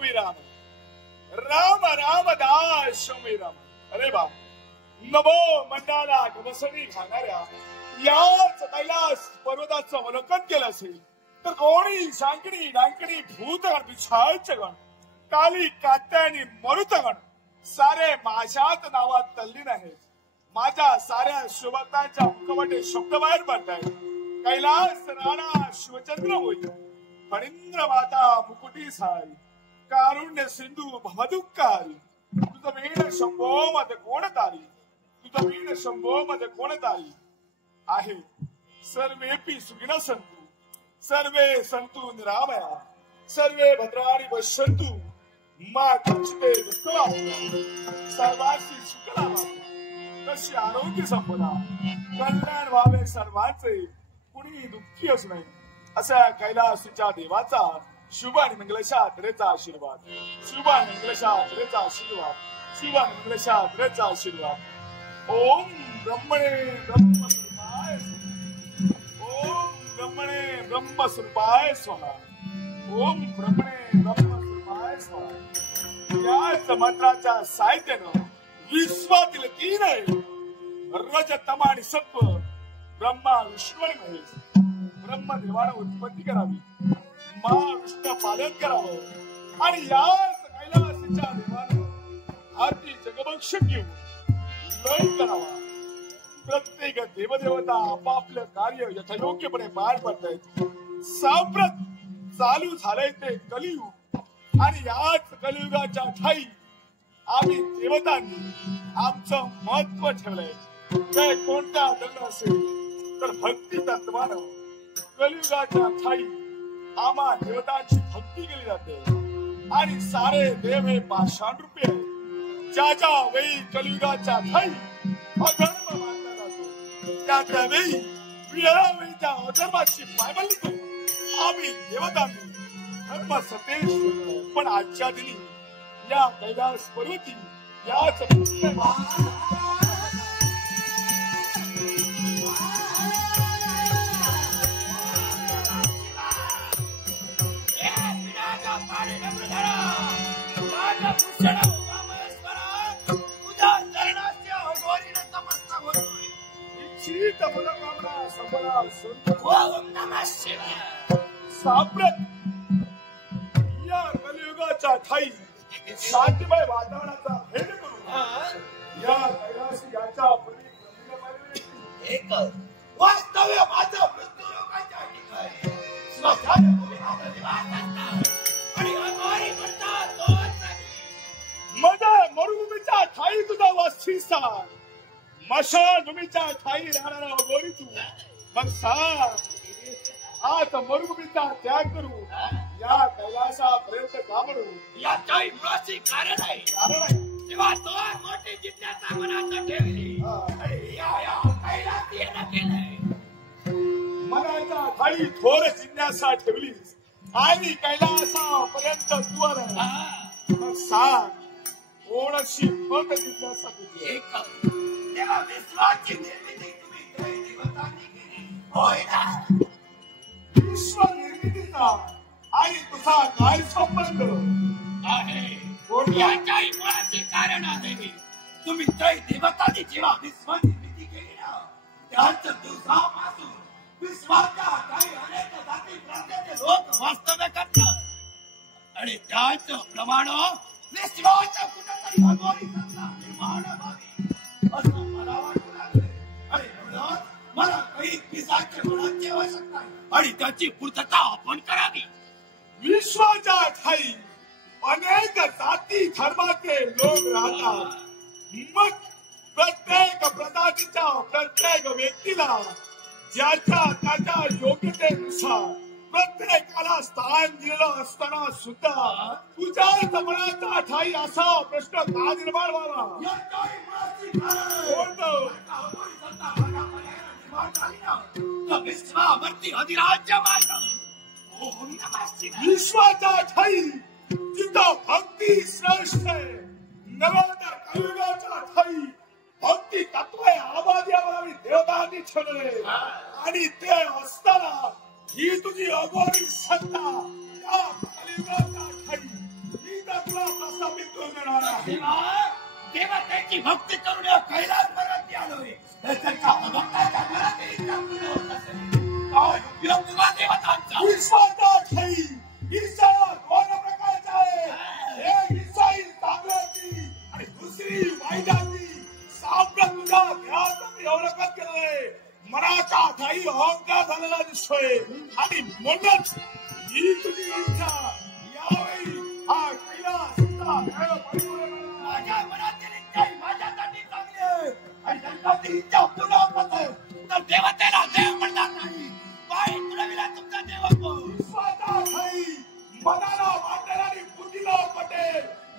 मी राम, राम राम दास मी राम. अरे बा, नभो मंडाला वसणी खाणाऱ्या याच कैलास पर्वताचं अवलोकन केलं असेल तर कोणी सांकडी नांकडी भूतगण पिछाळचे गण काली कात्यानी मरुतगण सारे माझ्याच नावात तल्लीन आहेत. माझ्या साऱ्या शिवभक्तांच्या मुखवटे शब्द बाहेर पडतायत. कैलास राणा शिवचंद्र होईल, फणींद्र माता मुकुटी सारी, कारुण्य सिंधू भवदुःखारी, तुझं वीण शंभो मध्ये कोण तारी, तुझं वीण शंभो मध्ये कोण तारी आहे. सर्वेपी सुखिन संतु, सर्वे संतु निरामया, सर्वे भद्राणी पश्यन्तु मा कचिते दुःखवा, सर्वांशी सुख लाभावे, कशी आरोग्य संपदा, कल्याण व्हावे सर्वांचे, कुणी दुःखी असू नये, असा कैलासच्या देवाचा शुभ आणि मंगलशा तऱ्हेचा आशीर्वाद, शुभ आणि मंगलशा तऱ्हेचा आशीर्वाद, शुभ आणि मंगलशा तऱ्हेचा आशीर्वाद. ओम ब्रह्मणे ब्रह्मस्वरूपाय, ओम ब्रह्मणे ब्रह्मस्वरूपाय स्वाहा, ओम ब्रह्मणे ब्रह्मस्वरूपाय स्वाहा. याच मंत्राच्या साहित्यानं विश्वातील तीन रज तम आणि सत्व ब्रह्मा विष्णू आणि महेश ब्रह्मदेवानं उत्पत्ती करावी, मा विष्णू पालन करावं आणि याच कैलासाच्या देवानं आरती जगभक्षक घेऊन लय करावा. प्रत्येक देवदेवता आपापलं कार्य यथायोग्यपणे पार पडतायत. सांप्रत चालू झालंय ते कलियुग आणि याच कलियुगाच्या ठाई आम्ही देवतांनी आमचं महत्व ठेवलंय. काय कोणता धर्म असेल तर भक्ती तत्वानं कलियुगाच्या ठाई आम्हा देवतांची भक्ती केली जाते आणि सारे देव हे पाषाण रूपी आहे. ज्या ज्या वेळी कलियुगाच्या ठाई अधर्म मानला जातो त्या त्यावेळी वेळोवेळीच्या अधर्माची पायमल्ली करून आम्ही देवतांनी धर्म सतेज. पण आजच्या दिनी या कैलास पर्वती याच सांप्रत या कलियुगाच्या ठाई शांतिमय वातावरणाचा भेद करून या कैलासी याच्या एक वास्तव्य माझं मृत्यू लोकांच्या ठिकाणी स्वतःच्या भूमीमध्ये निवास असतात आणि अगोरी म्हणतात तोच नाही. माझ्या मरुभूमीच्या ठाई तुझा वासस्थान, मशाभूमीच्या ठाई राहणारा अगोरी तू. मग सांग आज मरुभूमीचा त्याग करू या कैलासापर्यंत का म्हणू. याच्याही मुळाशी कारण आहे तेव्हा तो मोठी जिज्ञासा मनात ठेवली. कैलासी येणं केलंय मनाच्या ठाई थोर जिज्ञासा ठेवलीस आणि कैलासापर्यंत तू आला. मग सांग कोणाशी फक्त जिज्ञासा तुझी. एक तेव्हा विश्वाची निर्मिती तुम्ही काही देवतांनी केली होय ना. विश्व निर्मितीचा आणि तुझा काय संबंध आहे. याच्याही मुळाचे कारण आहे तुम्ही काही देवतांनी जेव्हा विश्व निर्मिती केली ना त्याच दिवसापासून विश्वाच्या काही अनेक जाती प्रत्येक लोक वास्तव्य करतात आणि त्याच प्रमाण विश्वाच्या कुठेतरी अगोरी सत्ता निर्माण व्हावी असं मला वाटू लागले. आणि म्हणून मला काही पिसाच्या गुणांची आवश्यकता आहे आणि त्याची पूर्तता आपण करावी. विश्वाच्या ठाई अनेक जाती धर्माचे लोक राहतात. मग प्रत्येक प्रजातीच्या प्रत्येक व्यक्तीला ज्याच्या त्याच्या योग्यतेनुसार प्रत्येकाला स्थान दिलेलं असताना सुद्धा तुझ्याच मनाचा ठाई असा प्रश्न का निर्माण व्हावा. विश्वावरती अधिराज्य विश्वाच्या ठाई जिथं भक्ती श्रेष्ठ आहे नव्या कलियुगाच्या ठाई भक्ती तत्व आबादी आम्ही देवतांनी ठेवले आणि ते असताना ही तुझी अगोरी सत्ता या कलियुगाच्या ठाई येणार आहे. तेव्हा त्यांची भक्ती करून कैलास पर्वत आलोय. त्यांच्या भक्ताच्या घरात काय उपयोग तुला देवतांचा? विश्वाचा ठाई ईसा दोन प्रकारचा आहे. एक ईसाई चांगल्याची आणि दुसरी वाईटाची. सापडा तुझ्या घरात एवढं केलंय. मनाचा ठाई अहंकार झालेला दिसतोय आणि म्हणूनच ही तुझी इच्छा यावेळी हा कैलास माझ्या मनातील इच्छा माझ्यासाठी चांगली आहे आणि त्यांची इच्छा पूर्ण होत तर देवतेला देव म्हणणार नाही. बाई तुला तुमचा देव स्वतः ठाई मनाला वाटेल आणि बुद्धीला पटेल.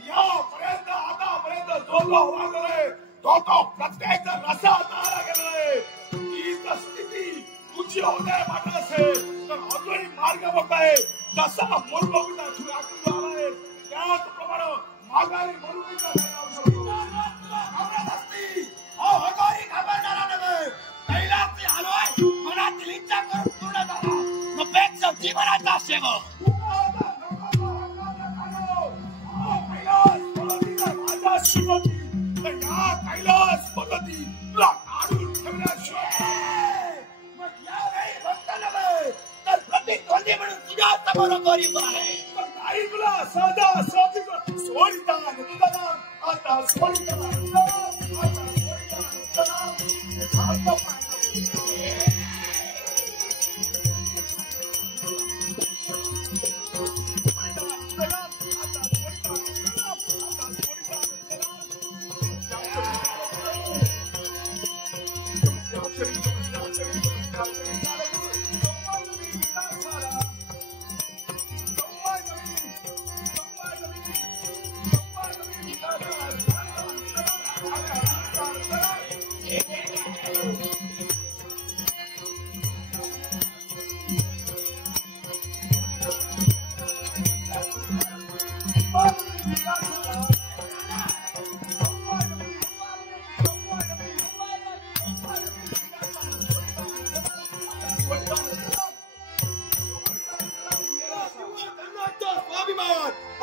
यापर्यंत आतापर्यंत जो वागलोय तो प्रत्येक रसा आला गेलोय. ही स्थिती तुझी होणे वाटत असेल तर अजूनही मार्ग बघताय. जसा मरुभूमीला आलाय त्याचप्रमाणे माघारी मरुभूमीचा मनातील इच्छा करून पूर्ण झाला पेक्षा जीवनाचा सेवक कैलास पद्धती तुला काढून ठेवण्याशिवाय मग यावेळी भक्त नव्हे तर प्रतिद्वंदी म्हणून तुझ्या समोर गरीब आहे. काही तुला सदा सोडिता आता सोडिता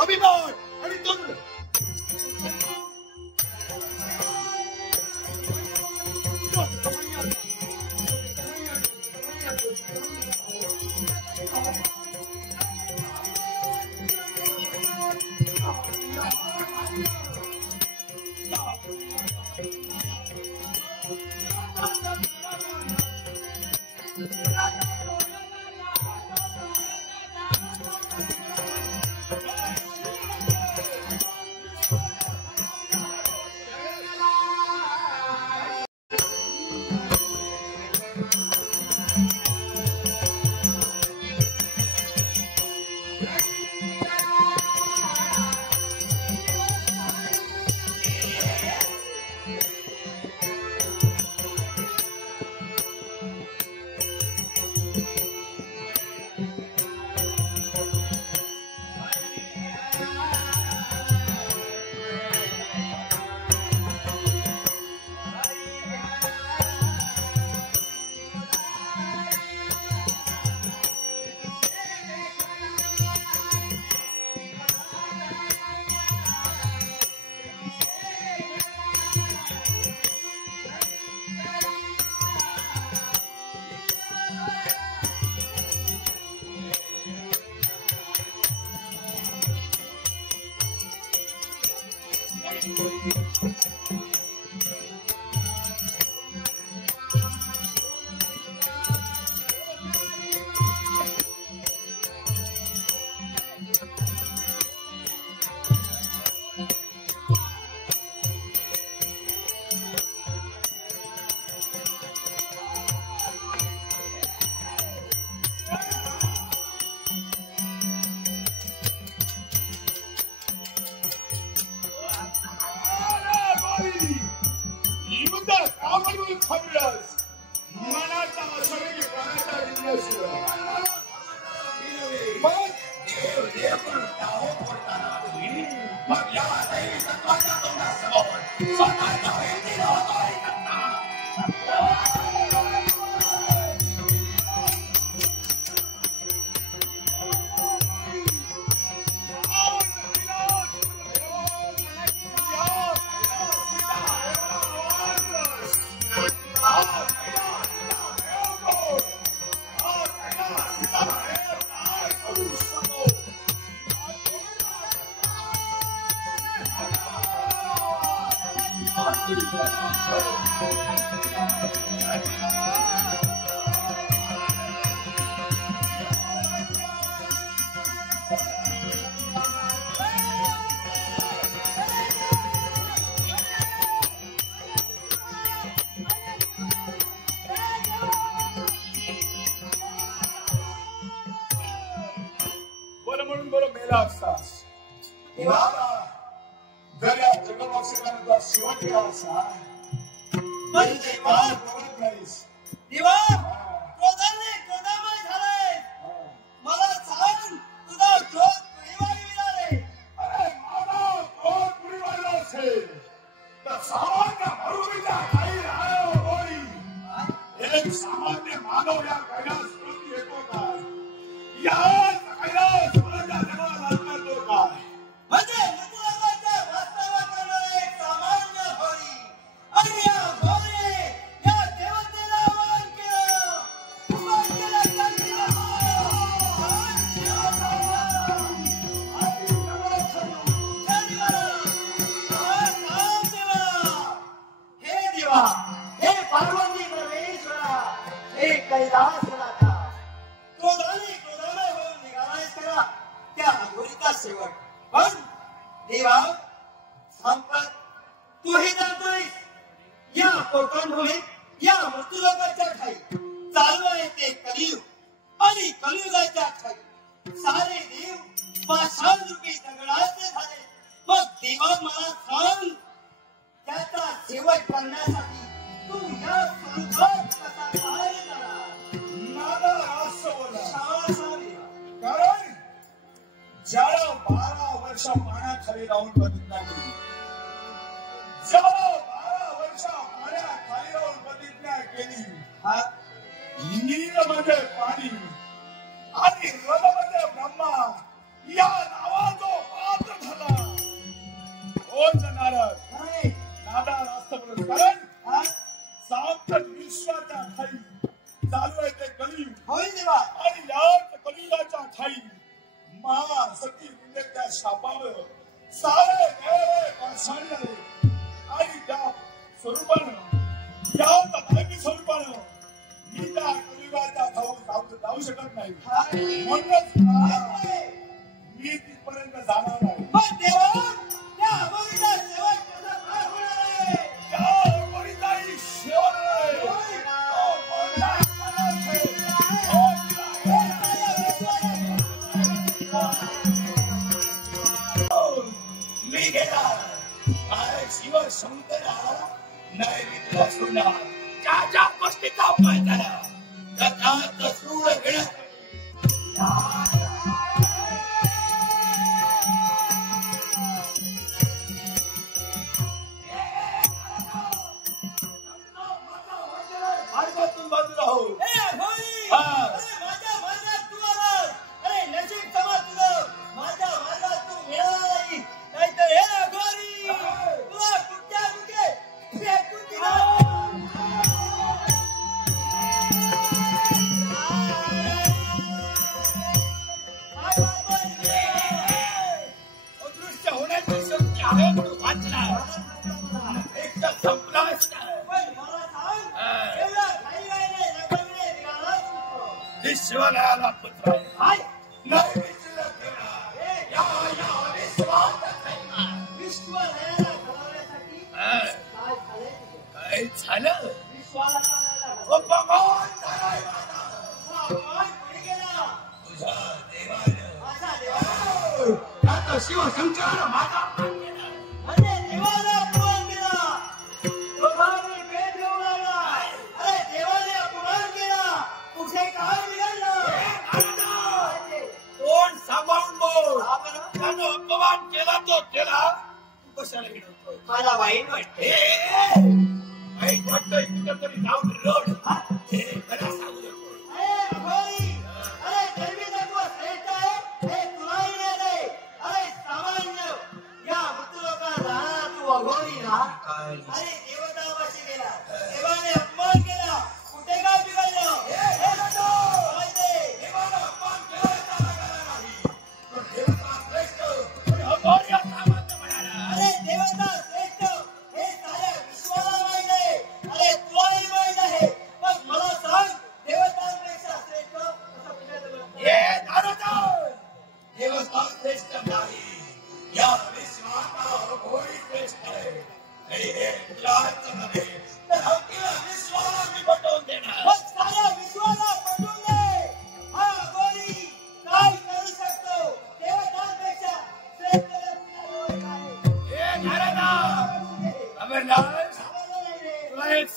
अभिमान आणि तो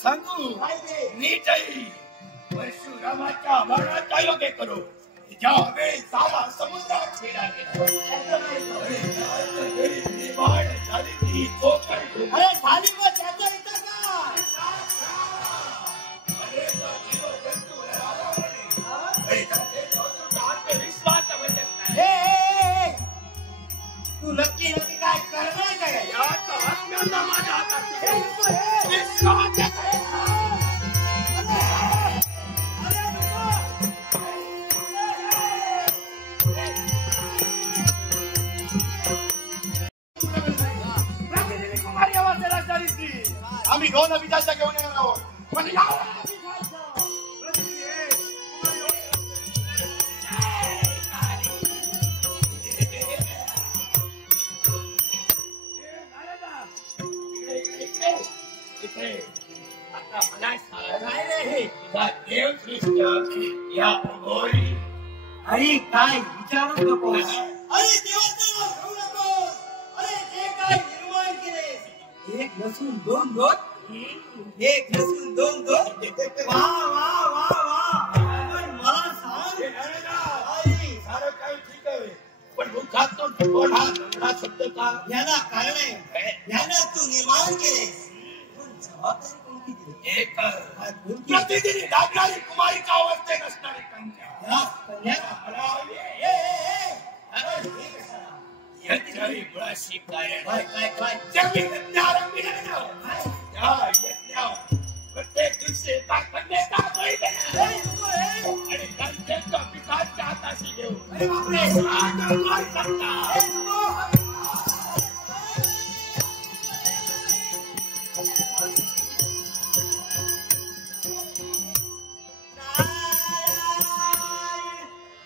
सांगू नीटही परशुरामाच्या मरणाचा योग्य करू ज्यावेळी सारा समुद्रात फिरा गेला झाली ती कोकण अरे झाली मग त्याचा इथं काय तू नक्की नक्की काय करणार काय याचा आत्म्याचा माझ्या हातात आम्ही दोन विचारता घेऊन येणार आहोत पण आता मला देव श्रेष्ठ या गोरी अरे काय विचारू नकोस अरे देवाचं नाव घेऊ नकोस अरे जे काय निर्माण केले एक नसून दोन दोन एक नसून दोन दोन वा वा वा वा पण मला सांग सारं काही ठीक आहे पण मुखातून थोडा लंगडा शब्द का याला कारण आहे याला तू निर्माण केले पण जबाबदारी कोणती दिली एक प्रतिदिनी जागणारी कुमारीच्या अवस्थेत असणारी कन्या यज्ञारी मुळाशी कारण जगी यज्ञारंभी नाही ना त्या यज्ञावर प्रत्येक दिवशी एका कन्येचा बळी देणार आणि कन्येच्या पिताच्या हाताशी घेऊन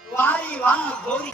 वारी वा गोरी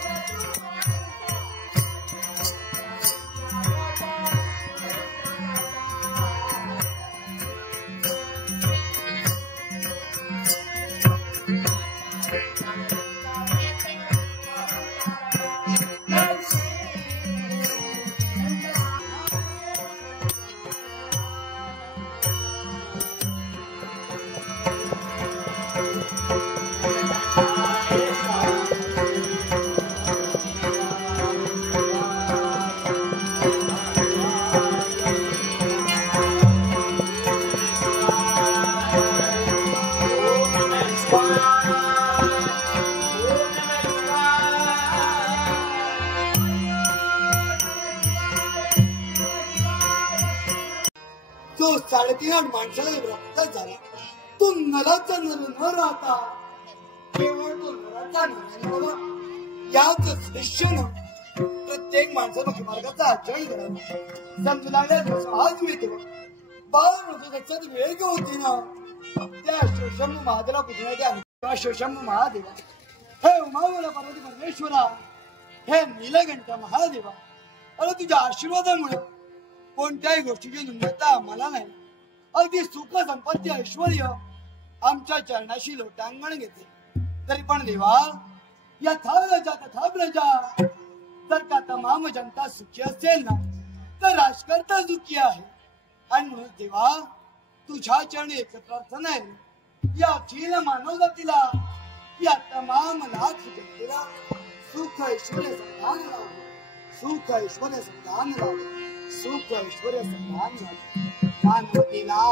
तो 3.5 माणसाला रक्त झाला तो नराचा नर न राहता केवळ तो नराचा नर याच दृश्यानं प्रत्येक माणसानं मार्गाचा आचरण करावं समजू लागल्या आज मिळते बाळ त्याच्यात वेग होती ना त्या शोषम महादेवा पुजण्याच्या शोषम महादेवा हे उमावला पार्वती परमेश्वरा हे नीलकंठ महादेवा अरे तुझ्या आशीर्वादामुळे कोणत्याही गोष्टीची न्यूनता आम्हाला नाही अगदी सुख संपत्ती ऐश्वर आमच्या चरणाशी लोटांगण घेते तरी पण देवा या तथा प्रजा जर का तमाम जनता सुखी असेल ना तर राजकर्ता सुखी आहे आणि म्हणून देवा तुझ्या चरणी एक प्रार्थना आहे या अखिल मानव जातीला या तमाम लाख जनतेला सुख ऐश्वर्य संधान लावो सुख ऐश्वर्य संधान लावो सुख ऐश्वर्य संधान मानवतीला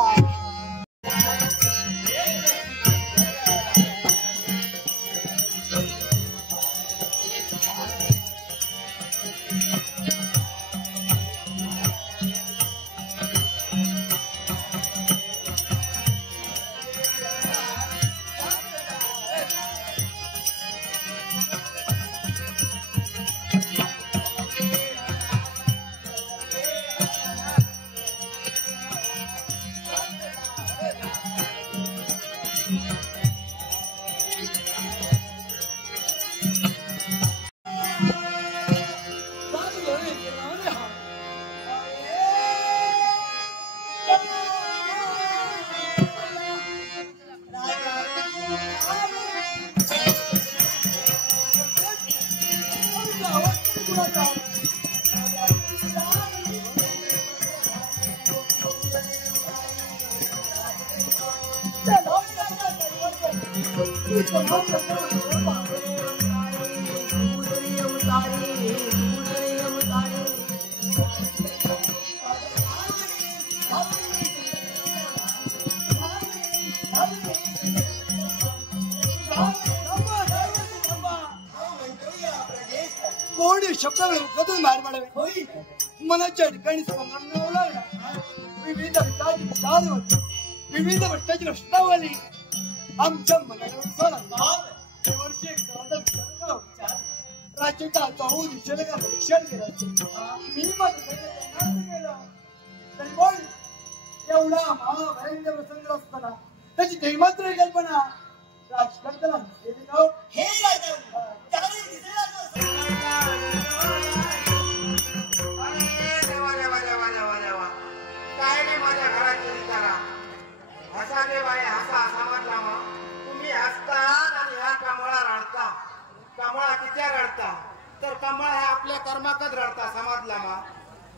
कोणी शब्द कधून बाहेर पडावे मनाच्या ठिकाणी संग्राम लागला विविध भ्रष्टाची प्रश्नावली आमच्या मनाला वर्षी राज्याचा चौद दिशेला का परीक्षण केलं मी केलं तरी पण एवढा महाभयंकर प्रसंग असताना त्याची दैमात्र कल्पना राजकर्त्याला हे काय नाही माझ्या घराची विचारा हसा रे बाई हसा समजला मग तुम्ही हसता आणि ह्या कमळा रडता कमळा कित्या रडता तर कमळ हे आपल्या कर्माकच रडता समजला मग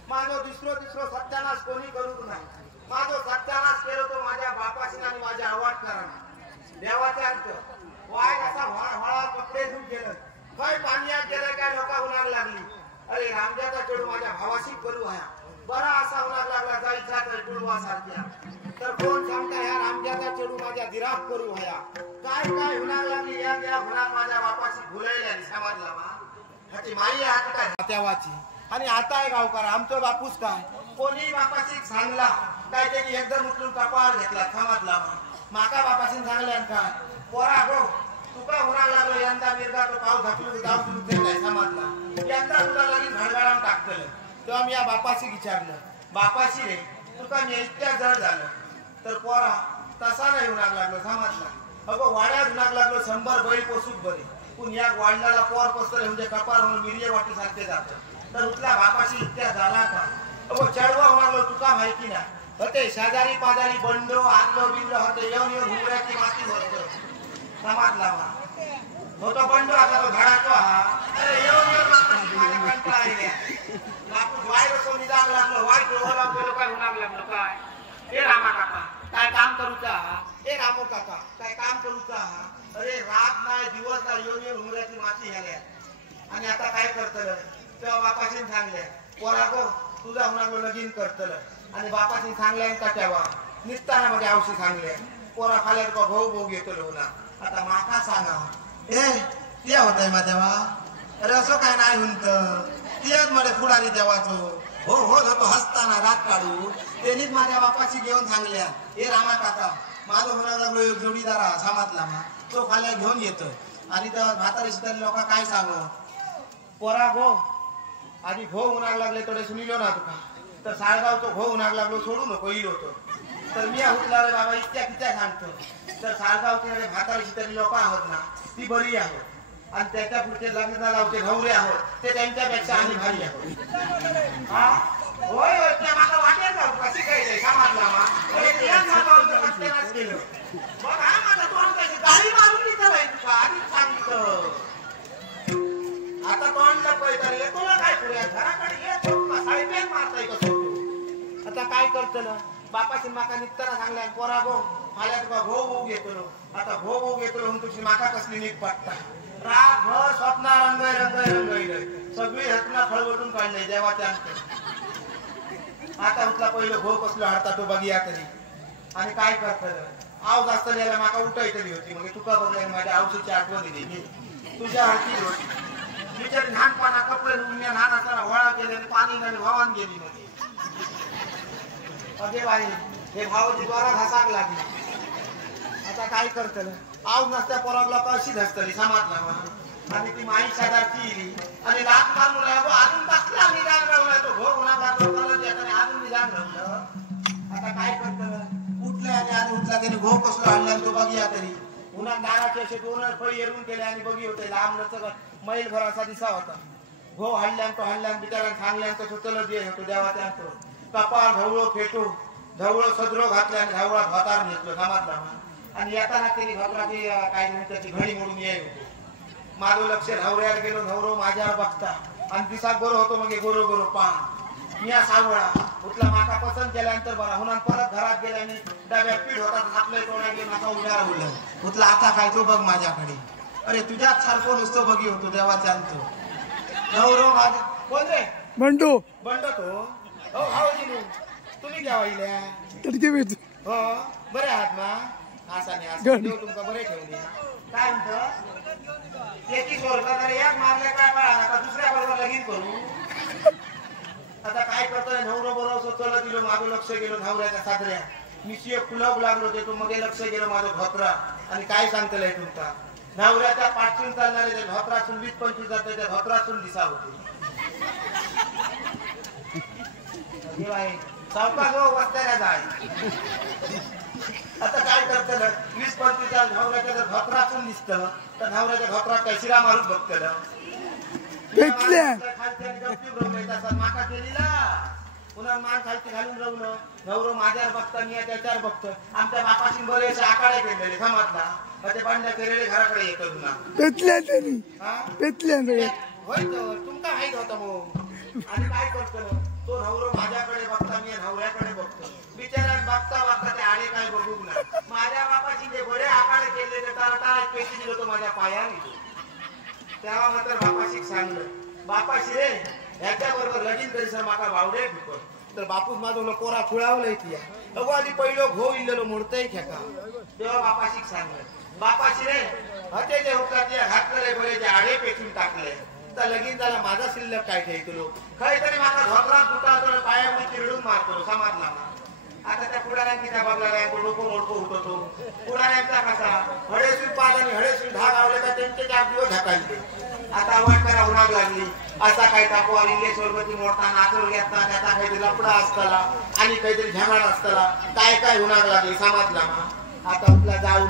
माझं दुसरं सत्यानाश कोणी करू नाही माझं सत्यानाश केलं तो माझ्या बापाशी आणि माझ्या आवाट करा देवाच्या अंत वाय असा हळा कपडे धुवून गेलं काय पाण्यात गेलं काय लोका उन्हाळ लागली अरे रामजाचा चेडू माझ्या भावाशी करू ह्या बरा असा उन्हाळ लागला जायचा तर कुळवासारख्या तर कोण सांगता ह्या रामजाचा चेडू माझ्या दिराप करू ह्या काय काय उन्हाळ लागली या त्या उन्हाळ माझ्या बापाशी भुलवल्या समजला मा ह्याची माई हात काय त्यावाची आणि आता आहे गावकार आमचं बापूस काय कोणी बापाशी सांगला काय त्यांनी एकदम उचलून कपाळ घेतला समजला माका बापाशी सांगल्या काय पोरा गो तुका उन्हाळ लागलं यंदा मिरगा तो पाव झाकलो गाव सुरू केलाय समजला यंदा तुला लगेच घडगाळाम टाकतलं तेव्हा मी या बापाशी विचारलं बापाशी रे तुका मी इतक्या जड झालं तर पोरा तसा नाही उन्हाळ लागलो समजला अगो वाड्यात उन्हाळ लागलो 100 बैल पोसूक बरे पण या वाढल्याला पोर पोसतले म्हणजे कपाळ म्हणून मिरजे वाटी सारखे जात तर उठला बापाशी इतक्या झाला का अगो चढवा उन्हाळलो तुका माहिती नाही होते शेजारी पाजारी बंडो आणलो बिंडो होते येऊन घुमऱ्याची माती होत समाजला होतो बंडो आता तो घडाचो हा अरे येऊन मला कंटाळा आहे बापू वाय रसो निदान लागलो वाय डोळा लागलो काय उन्हाळ लागलो काय ए रामा काका काय काम करूचा ए रामो काका काय काम करूचा अरे रात नाही दिवस नाही येऊन घुमऱ्याची माती घ्याल्या आणि आता काय करतलं तेव्हा बापाशी सांगले पोरा गो तुझा उन्हाळलो लगीन करतलं आणि बापाशी सांगल्या का तेव्हा निघताना मध्ये औषधी सांगले पोरा खाल्यात का भाऊ घेतलो ना आता माका सांगा ए ते होतय मा तेव्हा अरे असं काय नाही म्हणत तेच मध्ये पुढारी देवाचो हो होतो हसताना रात काढू त्यांनीच माझ्या बापाशी घेऊन सांगल्या ए रामा काका माझं होणार एक जोडीदारा समाजला मा तो खाल्या घेऊन येतो आणि त्या म्हातारी शिकलेले लोक काय सांगू पोरा घो आधी घो उन्हाळ लागले थोडे सुनिलो ना तुका तर साळगावचं घो उन्हाळ लागलो सोडू नको येईल होतो तर मी उठला रे बाबा इतक्या कित्या सांगतो तर साळगावचे अरे म्हातारी शिकलेली लोक आहोत ना ती बरी आहोत आणि त्याच्या पुढचे लग्नाला होते घवरे आहोत ते त्यांच्यापेक्षा आम्ही भारी आहोत हा होय होय त्या माका वाटेल ना कशी काही नाही समाजला मा सत्यानाश केलं मग हा माझा तोंड काय गाडी मारून दिसत आहे तुका आधीच सांगितलं आता तोंड लपय तर येतो ना काय पुढे घराकडे येतो साडीपॅन मारताय कसं आता काय करतो बापाशी माका निघताना सांगल्या पोरा गो मला तुका घो घेतलो आता घो घेतलो म्हणून तुझी माका कसली नीट पटता रातभर स्वप्ना रंगय सगळी हतना फळवटून काढले देवाच्या आता उठला पहिलं घो कसलो हडता तो बघिया तरी आणि काय करत आव जास्त लिहायला माका उठाय तरी होती म्हणजे तुका बघल्या माझ्या औषधीची आठवण दिली तुझ्या हरती होती बिचारी लहानपणा कपडे उन्या लहान असताना वळा केले आणि पाणी नाही वाहन गेली मध्ये अगे बाई हे भावाची द्वारा घासाक लागली आता काय करतलं आव नसत्या पोराला कशी धसतली समाजला आणि ती माई शेजारची आणि रात मारून राहतो अजून कसला निदान राहून तो भो गुन्हा अजून निदान राहलं आता काय करतलं उठलं आणि आज उठला त्याने भो कसला आणला तो बघिया तरी उन्हा दाराचे असे 2 फळी एरून केले आणि बघी होते लांब नसत मैल भर असा दिसा होता भो हल्ल्यान तो हल्ल्यान बिचारा सांगल्यान तो सुटलं दे होतो देवाच्या तो कपाळ ढवळो फेटू ढवळो सदरो घातल्या आणि ढवळा भातार घेतलो समाजला आणि येताना त्यांनी घातराची काय त्याची घडी मोडून ये माझं लक्ष नवऱ्यावर गेलो नवरो माझ्यावर बघता आणि दिसाक गोरो होतो मग गोरो पान मिया सावळा उतला माका पसंत केल्यानंतर बरा होणार परत घरात गेल्याने डब्यात पीठ होता आपल्या तोंडात घेऊन माका उभ्या बोललं उतला आता काय तो बघ माझ्याकडे अरे तुझ्याच सारखं नुसतं बघी होतो देवाच्या आणतो नवरो माझा कोण रे बंडू बंडो तो हो भाऊजी तुम्ही घ्या वाहिल्या तडके भेट हो बरे आहात ना आसाने असं देव तुमका बरे ठेवले काय म्हणतो एकी स्वर्गात एक मारले काय पळा नका दुसऱ्या बरोबर लगीन करू आता काय करतोय नवरो बरोबर स्वतःला दिलो माझं लक्ष गेलो नवऱ्याच्या साजऱ्या मिशी फुलाव लागलो ते मध्ये लक्ष गेलो माझं धोत्रा आणि काय सांगतलंय तुमचा नवऱ्याच्या पाठून चालणारे ते धोत्रातून 20-25 जाते त्या धोत्रातून दिसा होते सावकाश वाचताना जाय आता काय करतलं 20-25 नवऱ्याच्या जर धोत्रातून दिसतं तर नवऱ्याच्या धोत्रात काही शिरा मारून बघतलं माका केलीला पुन्हा मान खालती घालून राहून नवरो माझ्यावर बघता मी त्याच्यावर बघतो आमच्या बापाशी बरेचसे आकाडे केलेले समाजला ते बांधल्या केलेले घराकडे येतो तुला पेटल्या त्यांनी पेटल्या होय तुमका माहित होता मग आणि काय करतो तो नवरो माझ्याकडे बघता मी नवऱ्याकडे बघतो बिचारा बघता बघता ते आडे काय बघू ना माझ्या बापाशी जे बरे आकाडे केलेले टाळा पेशी दिलो तो माझ्या पायाने तेव्हा मात्र बापाशी सांगलं बापाशी रे ह्याच्या बरोबर लगीन करी सर माका बावडे ठुकर तर बापूस माझं कोरा खुळावलं ती अगो आधी पहिलो घो इल्लेलो मोडतय खेका तेव्हा बापाशी सांगलं बापाशी रे हते जे होता ते घातले बरे जे आडे पेटून टाकले तर लगीन झाला माझा शिल्लक काय ठेवतो काहीतरी माका झोपरात दुटावतो पायामध्ये चिरडून मारतो समाजला आता त्या पुढाऱ्यांची काय बघला तो डोकं मोडको होतो तो पुढाऱ्यांचा कसा हळेसून पाल आणि हळेसून धाग आवले का त्यांचे 4 दिवस ढकायचे आता वाट करा उन्हाग लागली असा काय टाकू आणि स्वर्गती मोडता नाचून घेतला त्याचा काहीतरी लपडा असताना आणि काहीतरी झमाड असताना काय उन्हाग लागली समाजला आता उठला जाऊन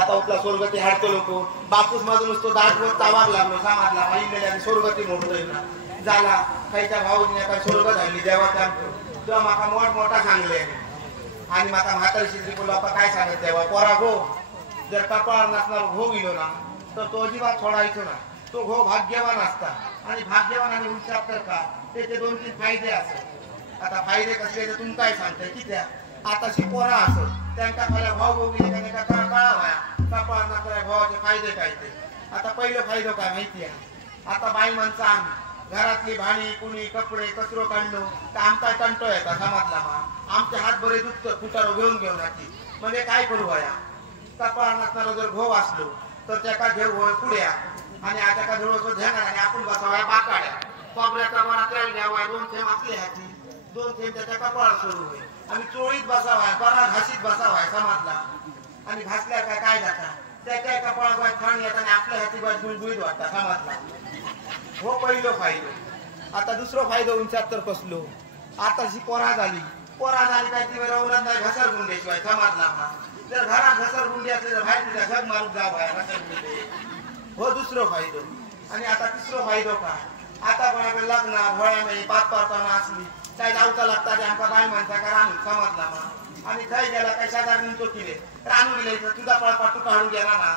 आता उठला स्वर्गती हाडतो लोक बापूस माझं नुसतो दाटवर तावाग लागलो समाजला महिन्याला स्वर्गती मोडतोय ना झाला काहीच्या भाऊने काय स्वर्ग झाली देवाच्या तेव्हा माका मोठा सांगले आणि माका म्हातारीशी बोलला काय सांगत तेव्हा पोरा घो जर कपाळ नसणार घो गेलो ना तर तो अजिबात सोडायचो ना तो घो भाग्यवान असता आणि भाग्यवान आणि उच्चार का त्याचे 2-3 फायदे असत आता फायदे कसले तर तुम्ही काय सांगताय की त्या आता पोरा असत त्यांना खाल्या भाऊ भाऊ गेले का काळा व्हाया कपाळ नसल्या भावाचे फायदे काय ते आता पहिलं फायदो काय माहिती आहे आता बाई माणसं आम्ही घरातली भाणी कुणी कपडे कचरो काढलो तर आमचा कंटो येतात समाजला आमचे हात बरे दुखत फुटारो घेऊन जाते म्हणजे काय करू वया कपाळ नसणारा जर घो असलो तर त्याका घेऊ होय पुढ्या आणि आता का जवळ ध्यान आणि आपण बसावाय बाकाड्या खोबऱ्याचा मनात घ्यावाय 2 थेंब आपल्या हाती 2 थेंब त्याच्या कपाळ सुरू होय आणि चोळीत बसावाय बरा घासीत बसावाय समाजला आणि घासल्या काय जाता त्याच्या कपाळ बाय छान येत आणि आपल्या हाती बाय गुळगुळीत वाटता समाजला हो पहिलो फायदो आता दुसरो फायदो उंचात तर कसलो आता जी पोरा झाली काय ती रवरांना घसर गुंड्याशिवाय समाजला जर घरात घसर गुंडी असले तर बाहेर तिला जग मारून जावाय घसर गुंडे हो दुसरो फायदो आणि आता तिसरो फायदो का आता कोणाकडे लग्न भोळ्यामध्ये 5 पारताना असली काय जाऊचा लागता आमका बाई माणसा का रानू समाजला आणि काही गेला काही साधार म्हणतो किले रानू गेले तुझा पळपाट तू काढून गेला ना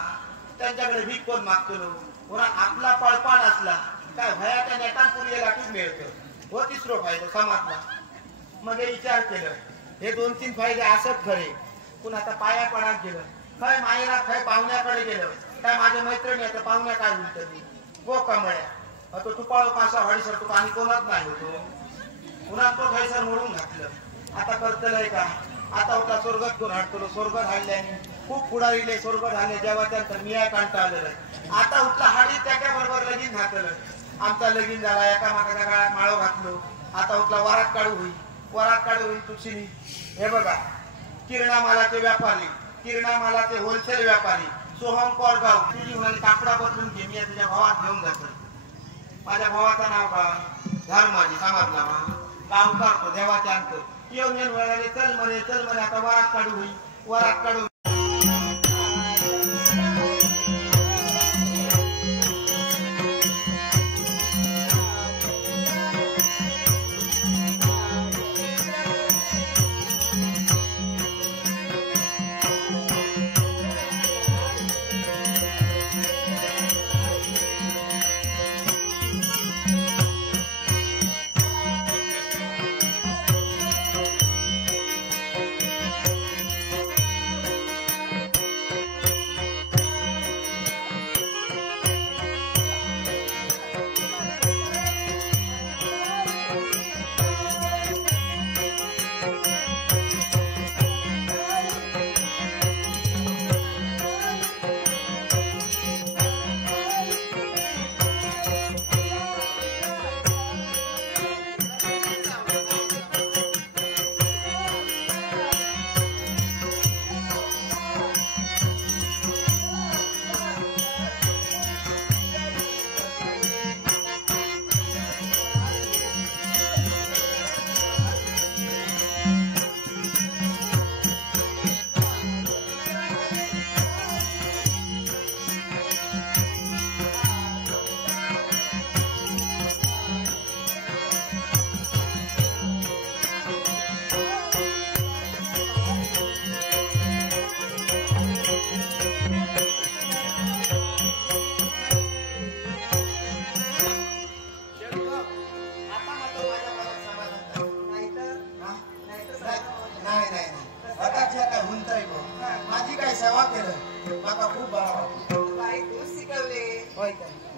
त्यांच्याकडे भीक कोण मागतो आपला पळपाट असला काय भयाच्या नेटांपुरी याला तूच मिळतं हो तिसरो फायदा समाजला मग विचार केलं हे 2-3 फायदे असत खरे पण आता पाया पडात गेलं खय मायरा खय पाहुण्याकडे गेलं काय माझ्या मैत्रिणी आता पाहुण्या काय बोलत मी हो कमळ्या तो तुपाळ पासा हळीसर तू पाणी कोणत नाही होतो पुन्हा तो खैसर मोडून घातलं आता करतलंय का आता होता स्वर्गात कोण हटतो स्वर्गात हाडल्याने खूप पुढारीले स्वर्गात हाडले जेव्हा त्यांचं मिया कांटा आलेलं आता उठला हाडी त्याच्या बरोबर लगीन घातलं आमचा लगीन झाला एका मागाच्या काळात माळो घातलो आता उठला वरात काढू होईल तुळशीनी हे बघा किरणा मालाचे होलसेल व्यापारी सोहम कोरगाव तुझी म्हणाली कापडा बदलून घे मी तुझ्या भावात घेऊन जातो माझ्या भावाचं नाव का धर्माजी समाजला काम करतो देवाचे आणतो येऊन चल म्हणे आता वरात काढू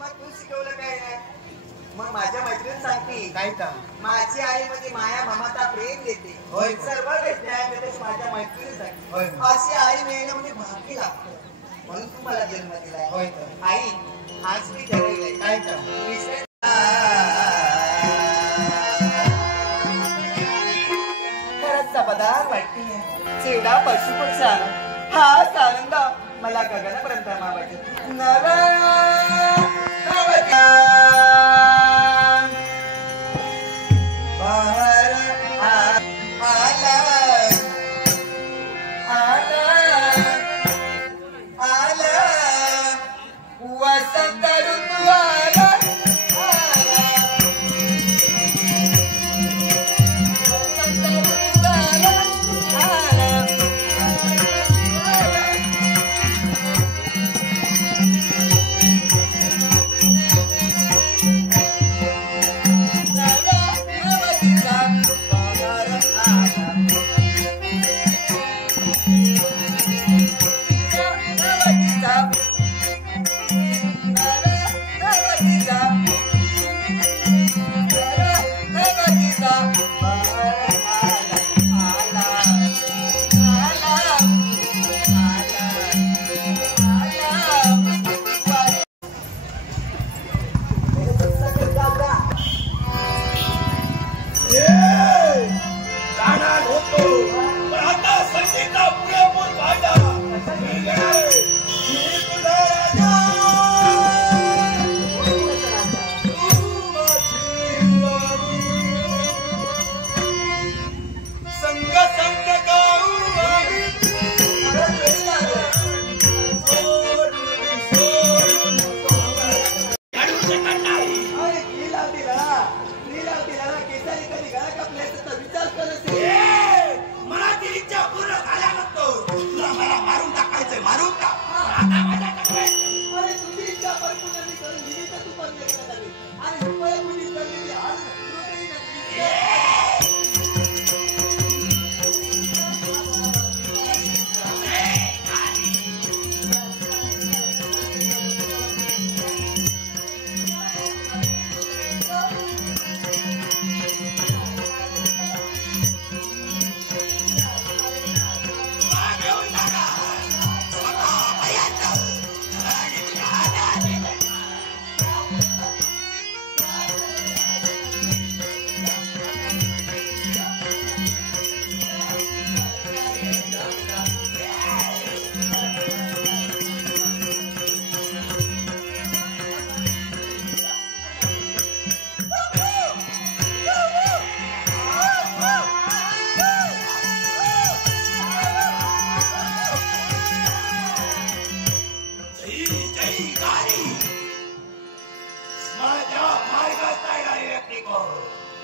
तू शिकवलं काय नाही? मग माझ्या मैत्रीण सांगते काय का माझी आई मध्ये माया ममता प्रेम देते. होय. सर्व न्याय देते माझ्या मैत्रिणी सांगते. होय. अशी आई मिळणं म्हणजे भाग्य लागतं. म्हणून तू मला जन्म दिलाय. होय तर. आई आज मी ठरवलंय काय का विषय खरंच पदार वाटते. चिवडा पशुपक्षा हाच आनंद मला गगनापर्यंत मावायचे. वसंत ऋतू आला.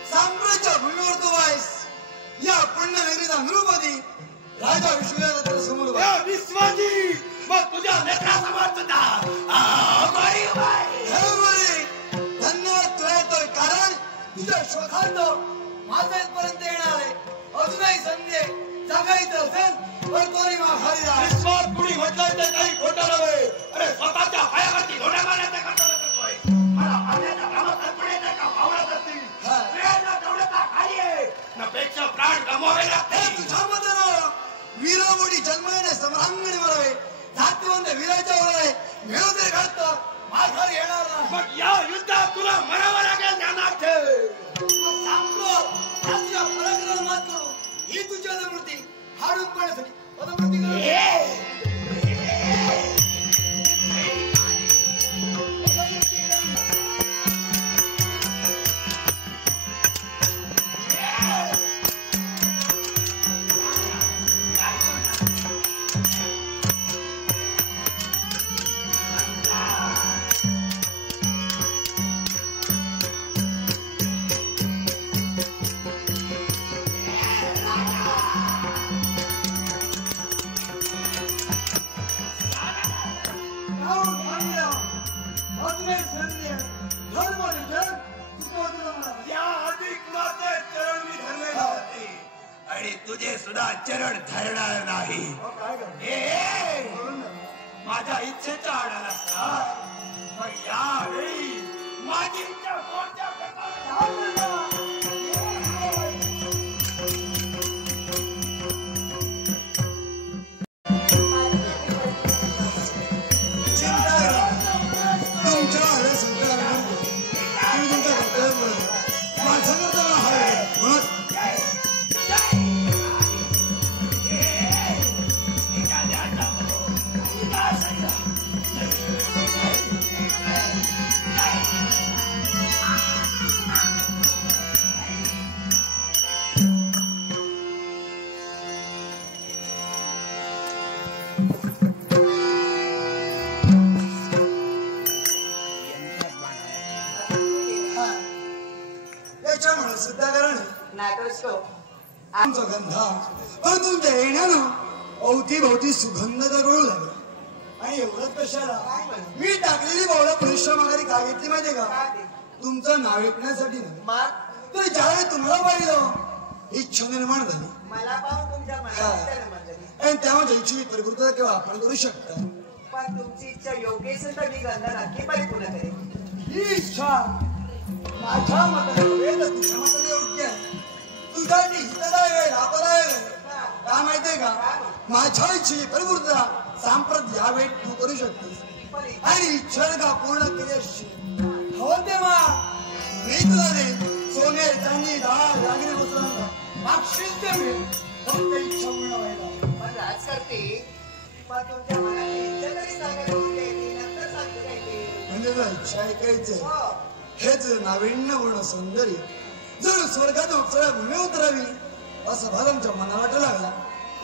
साम्राज्य भूमीवर तू वाईस या पुण्य नगरीचा नृपती राजा विश्वनाथाच्या समोर विश्वाजी मग तुझ्या नेत्रासमोर सुद्धा धन्यवाद तुला तर कारण तुझ्या शोधार्थ माझ्या इथपर्यंत येणार आहे. अजूनही संधी जगायचं असेल तर तोही माघारी जा. विश्वास कुणी म्हटलं तर काही खोटं नव्हे. अरे स्वतःच्या पायावरती घोड्या मारण्याचा कर्तव्य करतोय. मला मारण्याच्या कामात पडायचं का भावनात असतील प्रेरणा तेवढ्याचा खाली आहे ना पेक्षा प्राण गमावे लागते. तुझ्या मतानं वीरमोडी जन्माने सम्रांगणी मरावे जातीवंत वीराच्या वगैरे मिळवते घडतं माघार येणार नाही. मग या युद्धात तुला मरावं लागेल ध्यानात ठेव. सांगतो तुझ्या पराक्रमात करू ही तुझ्या अनुभूती हाडून पडण्यासाठी पदमृती तुझे सुद्धा चरण धरणार नाही. माझ्या इच्छेचा आडाला पण यावेळी माझी इच्छा कोणत्या आमचा गंधा पण तुमच्या येण्यानं अवतीभोवती सुगंध दरवळू लागला आणि एवढंच कशाला मी टाकलेली बावळा परिश्रमाखाली का घेतली माहितीये का तुमचं नाव ऐकण्यासाठी नाही तर ज्यावेळी तुम्हाला पाहिलं इच्छा निर्माण झाली मला पाहून तुमच्या मनात निर्माण झाली आणि त्यामुळे इच्छा परिपूर्तता केव्हा आपण करू शकता पण तुमची इच्छा योग्य असेल तर मी गंधा नक्की परिपूर्ण करेन ही इच्छा माझ्या मताने वेळ तुझ्या मताने योग्य आहे तुझा हितदाय लाभदाय काय माहितीये का माझ्या इच्छेची परिपूर्तता सांप्रत या वेळी तू करू शकतेस आणि इच्छा का पूर्ण केली असशील हवं तेव्हा मी तुला दे सोने चांदी डाळ दागिने वस्त्रांना मागशील ते मी फक्त इच्छा पूर्ण व्हायला पण राज करते पण तुमच्या मनात इच्छा तरी सांगायला नंतर सांगते काय ते म्हणजे तुला इच्छा ऐकायचंय हेच नाविन्यपूर्ण सौंदर्य जर स्वर्गात अप्सरा भूमी उतरावी असं भावांच्या मनाला वाटू लागला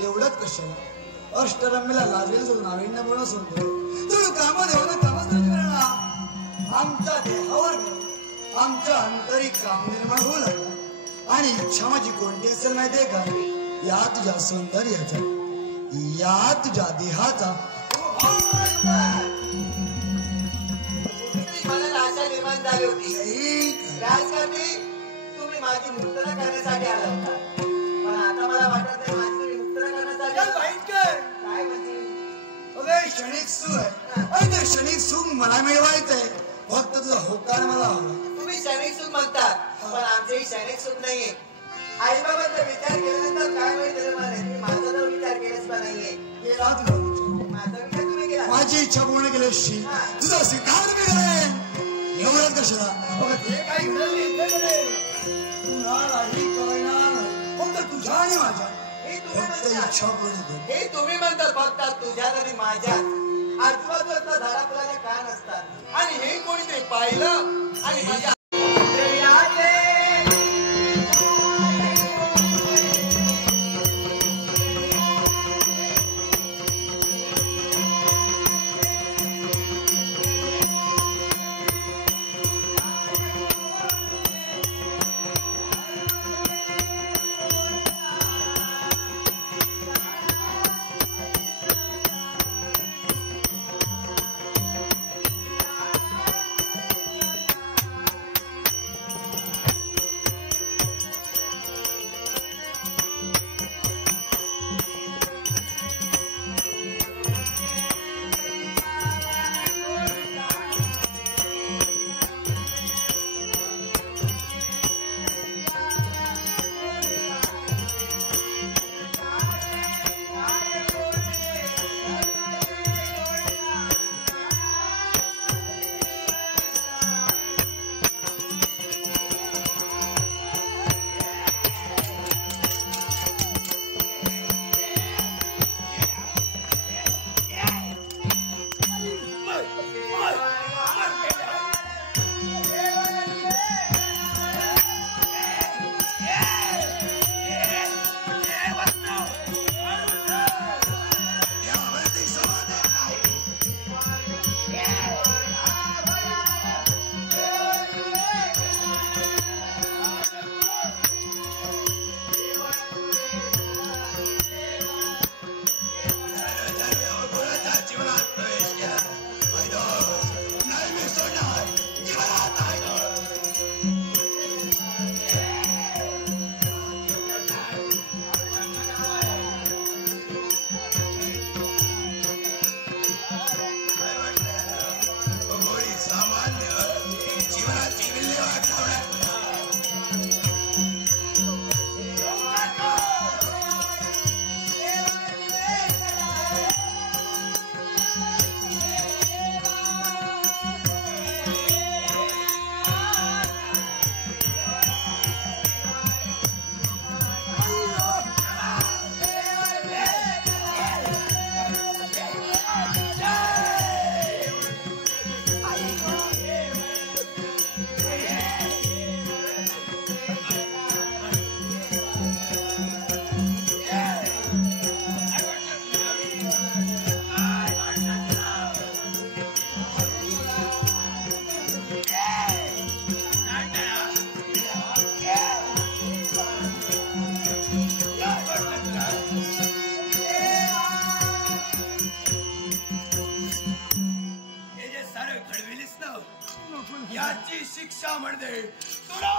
एवढंच कशाला अष्टरम्यला लाजवेल जो नाविन्यपूर्ण सौंदर्य जर कामदेवानं कामच करणार आमच्या देहावर आमच्या आंतरिक काम निर्माण होऊ लागला आणि इच्छा माझी कोणती असेल माहितीये का या तुझ्या सौंदर्याचा या तुझ्या देहाचा मला आशा निर्माण झाली होती राजकारणी तुम्ही माझी मुक्तता करण्यासाठी आला होता पण आता मला वाटत नाही माझी तुम्ही मुक्तता करण्यासाठी काय म्हणते क्षणिक सुख आहे आणि ते क्षणिक सुख मला मिळवायचंय फक्त तुझा होकार मला हवा तुम्ही क्षणिक सुख म्हणतात पण आमचेही क्षणिक सुख नाहीये आई बाबांचा विचार केल्यानंतर काय माहिती मला माझा तर विचार केलाच पण नाहीये केला तुझा विचार माझा विचार तुम्ही केला माझी इच्छा पूर्ण केल्याशी तुझा स्वीकार मी करेन एवढंच कशाला ते काही कुणालाही कळणार फक्त तुझ्या आणि माझ्या फक्त इच्छा पूर्ण कर हे तुम्ही म्हणतात फक्त तुझ्या तरी माझ्या आजूबाजूला झाडा फुलाने कान असतात आणि हे कोणीतरी पाहिलं आणि माझ्या याची शिक्षा म्हणजे तुला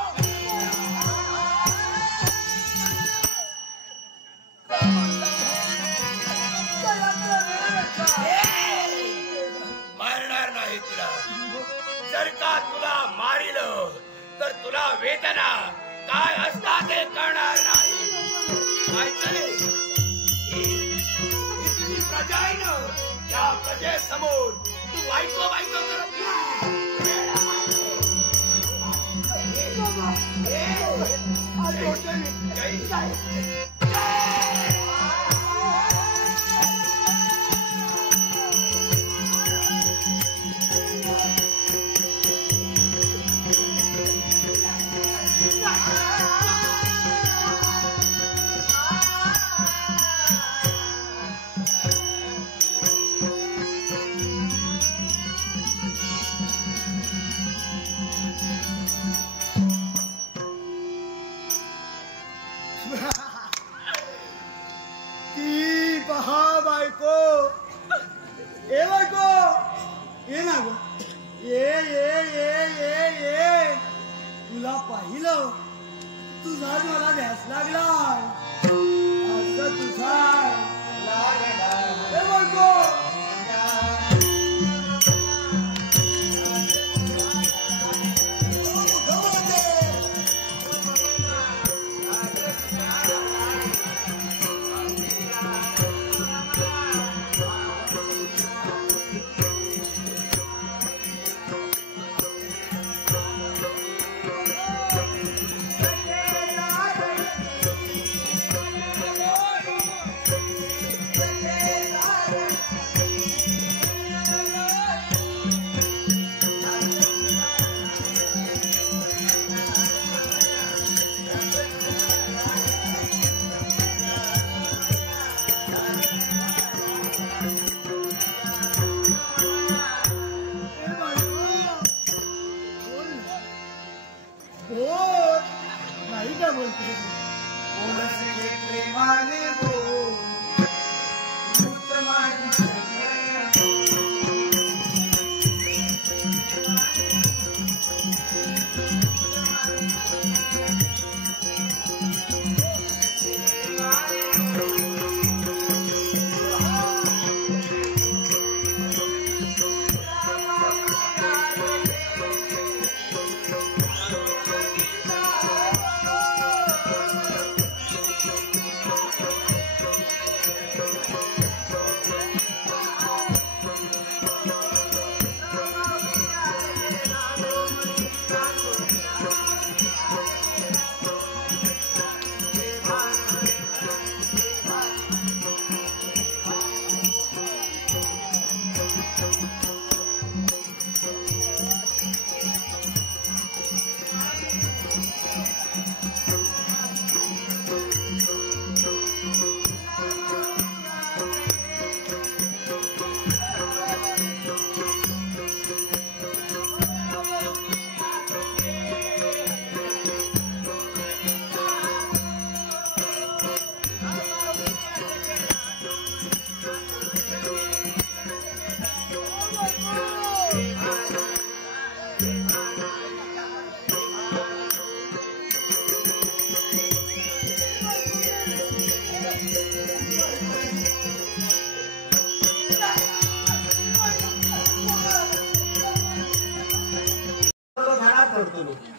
मारणार नाही तुला. जर का तुला मारिलं तर तुला वेदना काय असतात ते कळणार नाही. काय तरी तुझी प्रजा आहे ना, त्या प्रजेसमोर तू वाईटो करत तुला पाहिलं तुझा मला ध्यास लागला तुझा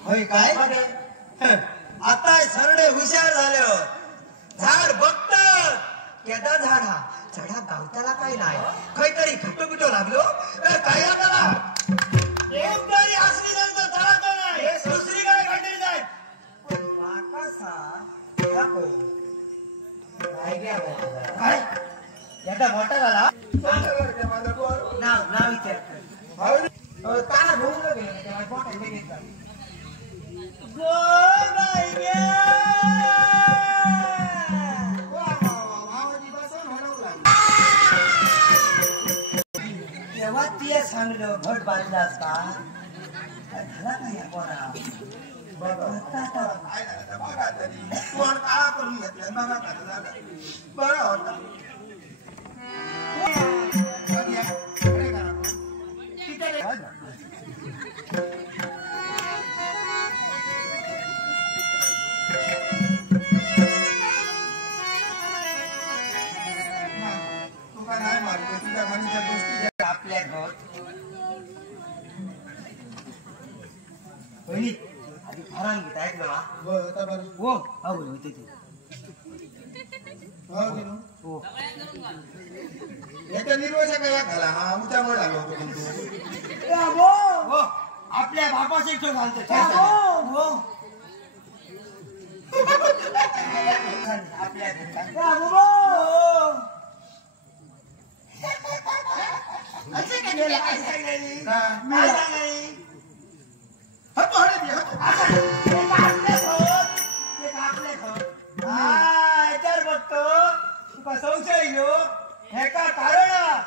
होय काय आता सरडे हुशार झाल्यावर झाड बघतात केदा झाड हा चढा गावताला काय नाही काहीतरी खट्टो पिटो लागलो तर काय त्याला एक तरी असली नंतर चढाचा नाही दुसरीकडे काहीतरी जाय काय याचा मोठा झाला नाव विचार काना भोगलं गेलं तेव्हा ते सांगलं घट बांधला असता झाला नाही आपण करून घेतलं बरं होता पहिली आधी घरान घेत ऐकलं ना हो हा बोल होते ते हो याच्या निर्वशा काय झाला हा उच्यामुळे झालो होतो हो आपल्या बापाचे ठेव घालतो हो आपल्या संशय येऊ हे का कारण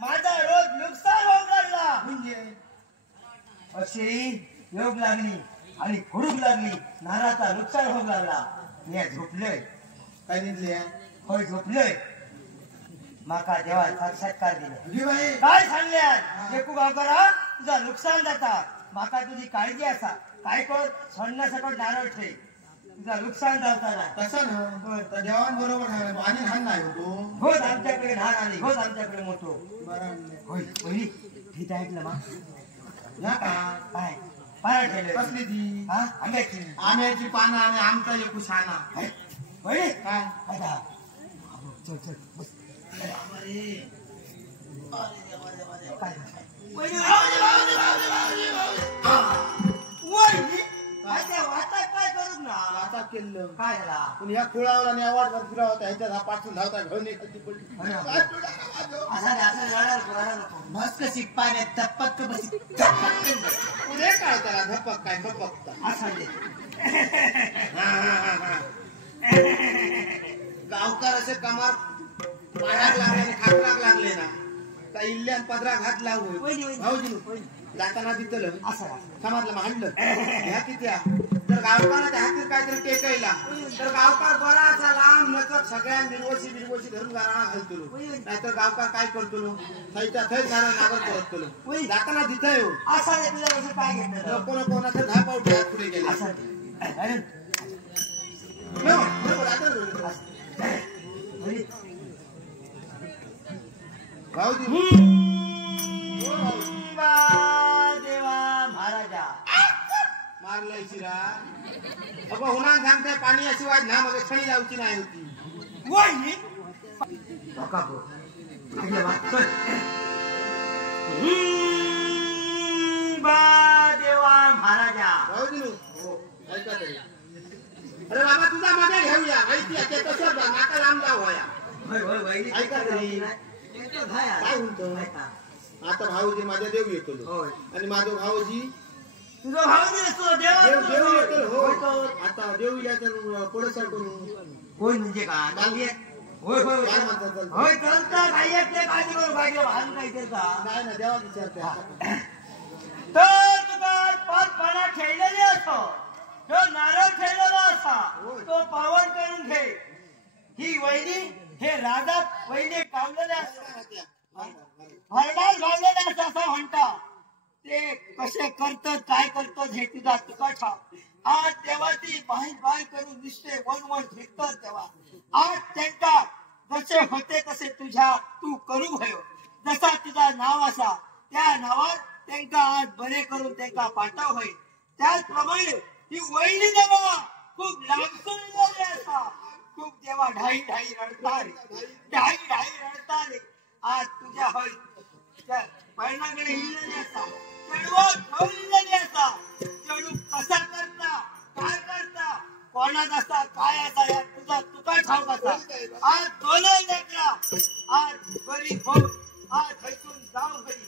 माझा रोज नुकसान होत लागला म्हणजे अशी योग लागली आणि खुडूक लागली नाराचा नुकसान होत लागला मी झोपलोय काय निघले होय झोपलोय माका देवा साक्षात्कार दिले काय सांगल्यात एकू गावकरा तुझा नुकसान जाता माका तुझी काळजी असा काय कर सोडण्यासकट नारळ ठे तुझा नुकसान जाता तसं ना देवान बरोबर आणि हान नाही होतो होत आमच्याकडे लहान आली होत आमच्याकडे मोठो बरं होय पहिली ठीक ऐकलं मा ना का काय पारा ठेवलं कसली ती हा आंब्याची आम्याची पानं आणि आमचा एकू शाना होय काय आता चल चल बस काय करू ना आता केलं काय झाला पण ह्या खुळावला आणि आवाज फिरा होता ह्याच्यात हा पाठवून धावता घरी खाली पडली मस्त शिकपाण्यात धप्पक बसी पुढे काय त्याला धपक काय खपक गावकार असे कमार पायाक लागले आणि खाकराक लागले ना का इल्ल्यान पदरा घात लागू भाऊजी जाताना दितलं समाजला मांडलं ह्या किती तर गावकारात हातीत काहीतरी टेकायला तर गावकार बरा असा लांब नकत सगळ्या निर्वशी धरून गाराणा घालतो नाहीतर गावकार काय करतो थैच्या थै गारा नागर करत तुलो जाताना दितय असा काय घेतलं नको कोणाचं दहा पाऊट हात पुढे गेले बरोबर आता भाऊजी देवा महाराजा मारलंय शिरा अगं होणार सांगताय पाणी शिवाय ना मग छणी लावची नाही होती देवा महाराजा भाऊजी ऐका तरी अरे बाबा तुझा मध्ये घेऊया माहिती तसं नाका लांब जाऊ ऐका तरी काय म्हणतो आता भाऊजी माझ्या देव येतो आणि माझा भाऊजी तुझा भाऊजी असतो देव येतो हो आता देव याच्या पुढे करून कोण म्हणजे काय होय होय काय म्हणतात होय कळतं काही काळजी करू पाहिजे भान काही नाही ना देवा विचारते तर तुका पाच पाना ठेवलेली असो तो नारळ ठेवलेला असा तो पावन करून घे ही वहिनी हे राजा वहिनी कावलेले असतात हरणास घाललेले असं असं म्हणतात ते कसे करतात काय करतात हे तुझा तुका ठाव आज देवाची बाय करून दिसते वन फिरतात तेव्हा आज त्यांना जसे होते तसे तुझ्या तू करू भयो जसा तुझा नाव असा त्या नावात त्यांना आज बरे करून त्यांना पाठव होईल त्याचप्रमाणे ही वहिनी देवा खूप लांबसून असा खूप देवा ढाई रडतारे आज तुझ्या होईल पहिल्याकडे हिलेली असा चढवत ठेवलेली असा चढू कसा करता काय करता कोणात असा काय असा या तुझा तुका ठाऊक असा आज दोनही लेकरा आज बरी होऊन आज थैसून जाऊ घरी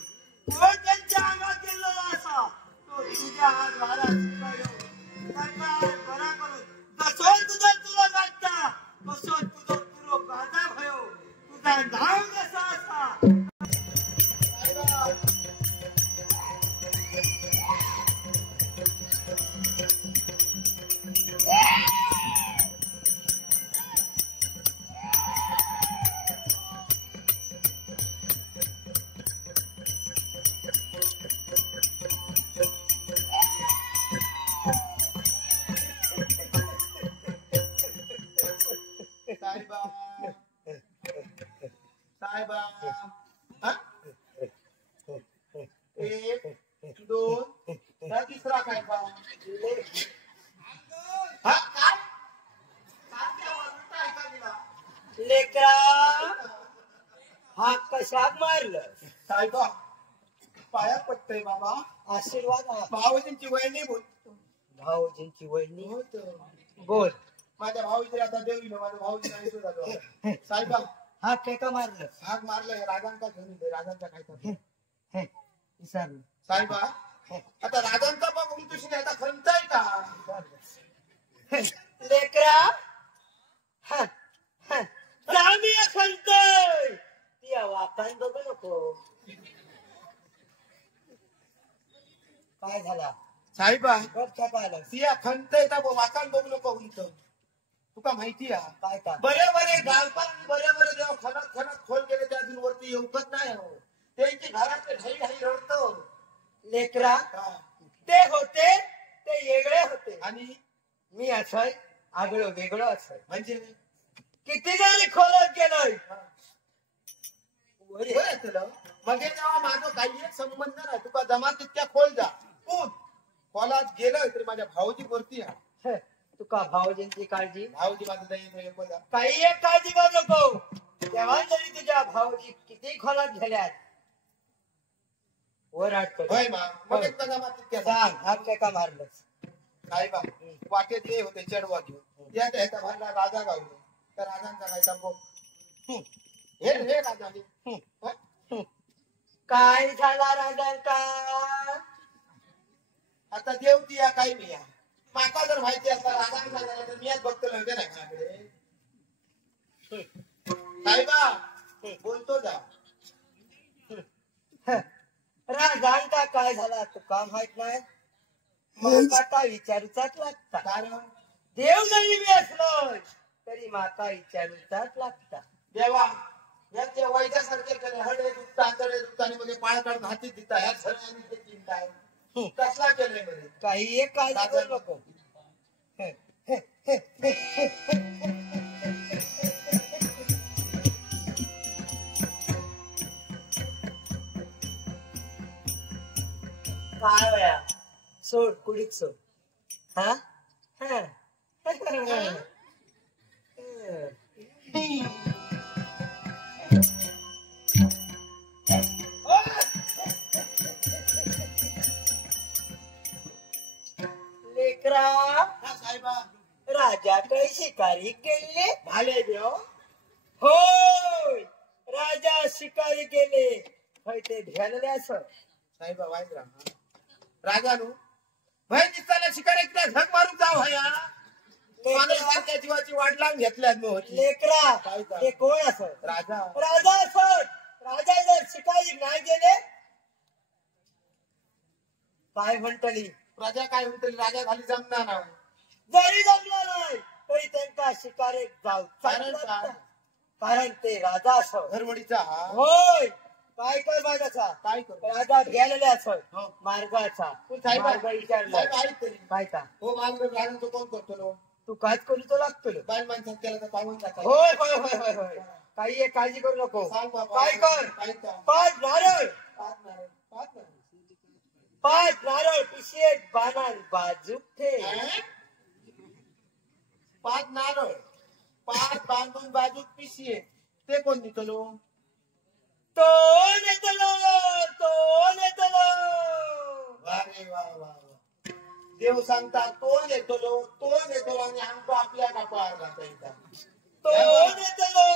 कोण त्यांच्या अंगात गेलेला असा तो तुझ्या आज वारा बरा करून कसो तुझा तुला गाठता कसो तुझो तुरो गाजा भयो तुझा नाव कसा असा साहेबा एक दोन तिसरा काय बा ले- हा काय सारख्या वरता ऐका दिला लेकरा हा कशात मारलं साहेबा पाया पडतंय बाबा आशीर्वाद हा. भाऊजींची वहिनी बोलतो भाऊजींची वहिनी होत बोल माझ्या भाऊजी आता देवी माझ्या भाऊजी नाही तो झालो साहेबा हा का मारलं हाक मारलाय राजांचा घेऊन दे राजांचा काय करतो विसरलं साहेबा आता राजांचा बघ उंतुशी आता खंतय का लेकरा हा, हा. जामी खंतय ती वाकान बघू नको काय झाला साहेबा पाहिलं सिया खंतय का वाकान बघू नको उंत तुका माहिती आहे काय का बरे बरे गालपान बरे बरे देव खनत खनत खोल गेले त्या अजून वरती येऊकच नाही हो त्यांची घरातले ढाई ढाई रडतो लेकरा ते होते ते वेगळे होते आणि मी असं आगळं वेगळं असं म्हणजे किती जरी खोलत गेलोय बरं तुला मग हे जेव्हा माझं काही एक संबंध नाही तुका जमा तितक्या खोल जा पूत खोलात गेलोय तरी माझ्या भाऊजी वरती आहे तुका भाऊजींची काळजी भाऊजी माझं नाही काही एक काळजी करू नको तेव्हा जरी तुझ्या भाऊजी किती खोलात गेल्यात वर आटतो होय मा मग एकदा जमा तितक्या जा सांग आपले का मारलं साहेबा वाटेत ये होते चढवा घेऊन या त्याचा भरला राजा गावले त्या राजांचा काय सांगू हे राजा काय झाला राजांका आता देवती या काही मी या माका जर माहिती असता राजांचा झाला तर मी आज बघतो नव्हते ना माझ्याकडे साहेबा बोलतो जा राजांका काय झाला तू का माहित नाही माका विचारूचाच लागता कारण देव जरी मी असलो तरी माका विचारूचाच लागता देवा यांचे वैच्या सारखे करे हडे दुखता तडे दुखता आणि मध्ये पाळ काढून हाती देता ह्या सर्वांनी ते चिंता आहे कसला केलंय मध्ये काही एक काळजी करू नको काय वया सोड कुडीक सोड हा हा लेकरा साहेबा राजाकडे शिकारी गेले भाले देव होय राजा शिकारी गेले होय ते ध्यानले असं साहेबा वाईट राजानू भय दिसताना शिकार एकदा झक मारून जाऊ हया माणसाच्या जीवाची वाट लावून घेतल्यात मग लेकरा काय का? ते कोण असत राजा राजा असत राजा जर शिकारी नाही गेले काय म्हणतली प्रजा काय म्हणते राजा खाली जमणार नाही जरी जमला नाही तरी त्यांचा शिकारे जाऊ कारण काय? कारण ते राजा असत घरवडीचा हा होय काय काय मार्गाचा काय करू राजा गेलेले असत हो. मार्गाचा साहेब मार्ग विचारला साहेब ऐक तरी काय का हो मार्ग राजांचं कोण करतो लो तू काच करू तो लागतो बाल माणसात केला तर पाहून जातात होय होय होय होय होय काही एक काळजी करू नको सांग बाबा काय कर काय का 5 नारळ पाच नारळ 5 नारळ पिशेत बाणान बाजूक ठे पाच 5 नारळ 5 बांधून बाजूत पिशी ते कोण निघलो तो नेतलो अरे वा वा वा देव सांगता तो येतो आणि आमको आपल्या कपाळावर घालायचा तो नेतलो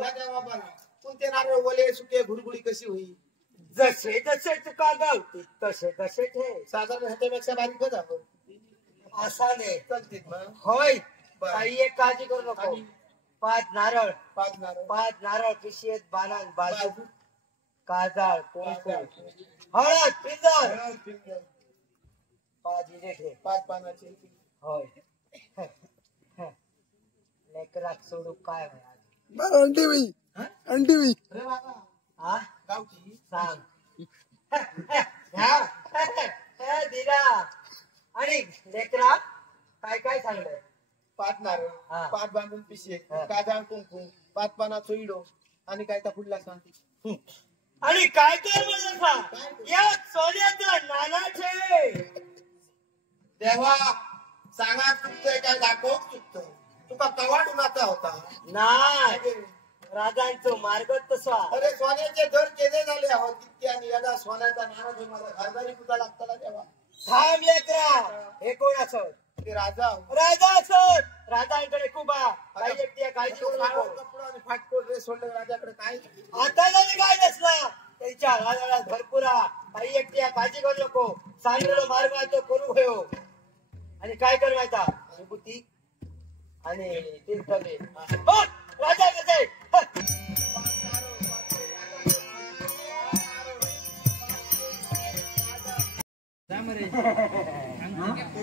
या देवा बघा कोणते नारळ ओले सुके घुडघुडी कशी होईल जसे जसे तुका गावती तसे तसे ठे साधारण ह्याच्यापेक्षा बारीकच आपण असा नाही चलतील मग होय बरं. काही एक काळजी करू नको आणि 5 नारळ 5 नारळ पिशेत बाणान बाजू बाजू काजळ कुंकू पाच हळद पिंजर 5 इने ठे पानाचे होय लेकराक सोडू काय होय आज? बरं अंडी बाई अरे बाबा हा गावची सांग दिला आणि लेकरा काय काय सांगलंय 5 नारळ हा. 5 बांधून पिशे हा. काजळ कुंकू 5 पानाचं इडो आणि काय त्या पुढला सांग आणि काय कर म्हणलं सांग या सोन्याचा नाना ठे देवा सांगा चुकतंय काय दाखव चुकतंय तुका कवाड उन्हाचा होता नाही राजांचं मार्ग तसा अरे सोन्याचे दर केले झाले आहोत तितके आणि याला सोन्याचा नाणं घेऊन माझा घरदारी तुझा लागताना देवा थांब लेकरा हे कोण असत ते राजा राजा असत राजांकडे खूप काही व्यक्ती काळजी करू नको कपडा आणि फाटकोट ड्रेस सोडलं राजाकडे काय आता जरी काय नसला त्यांच्या राजाला भरपूर काही व्यक्ती काळजी करू नको सांगलेलो मार्ग आहे तो करू घेऊ आणि काय कर माहिता विभूती आणि तीर्थमे राजा कसे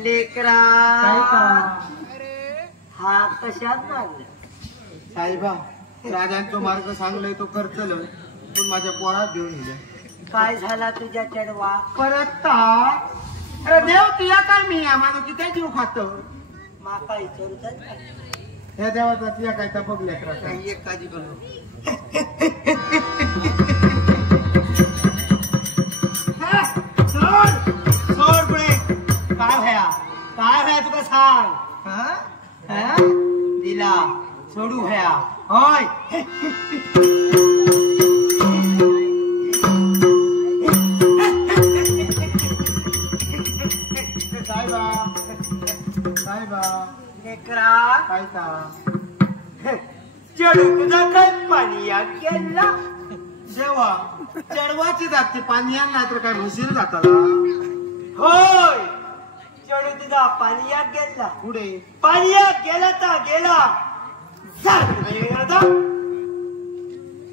लेकरा हा कशात लागला साहेबा राजांचा मार्ग सांगलाय तो करतल पण माझ्या पोरात घेऊन गेले काय झाला तुझ्या चढवा परत अरे देव तुया काय मी माझं किती जीव खातो माका विचारतात हे देवाचा तुया काय तर बघल्या काही एक काळजी करू सोड पुढे काय भया तुका सांग दिला सोडू भया होय लेकरा काय चढू तुझा काय पाणी या गेला देवा चढवाची जाते पाणी नाही तर काय म्हशीर जाताला होय चढू तुझा पाणीयात गेला पुढे पाणीयात गेला तर गेला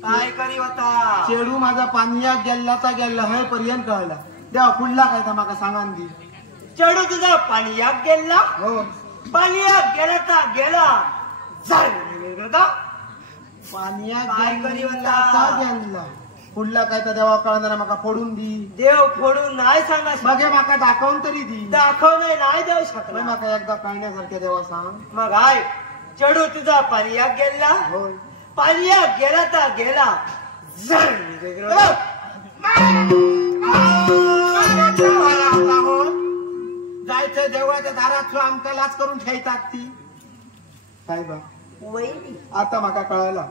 काय करी होता चेडू माझा पानिया गेल्लाचा गेल्ला हे पर्यंत कळला देवा पुढला काय तर माका सांगान दी चढू तुझा पाणीयात गेला हो पाणीयात गेला तर गेला पानिया काय करी होता? गेल्ला पुढला काय तर देवा कळणार माका फोडून दी देव फोडून नाही सांगा बघे माका दाखवून तरी दी दाखवणे नाही देऊ पण शकला माका एकदा कळण्यासारख्या देवा सांग मग हाय चढू तुझा पाणीयात गेला होय पाणीयात गेला तर गेला जायचं देवळाच्या दारात आमका लाच करून ठेवतात ती साहेबा वैरी आता माका कळाला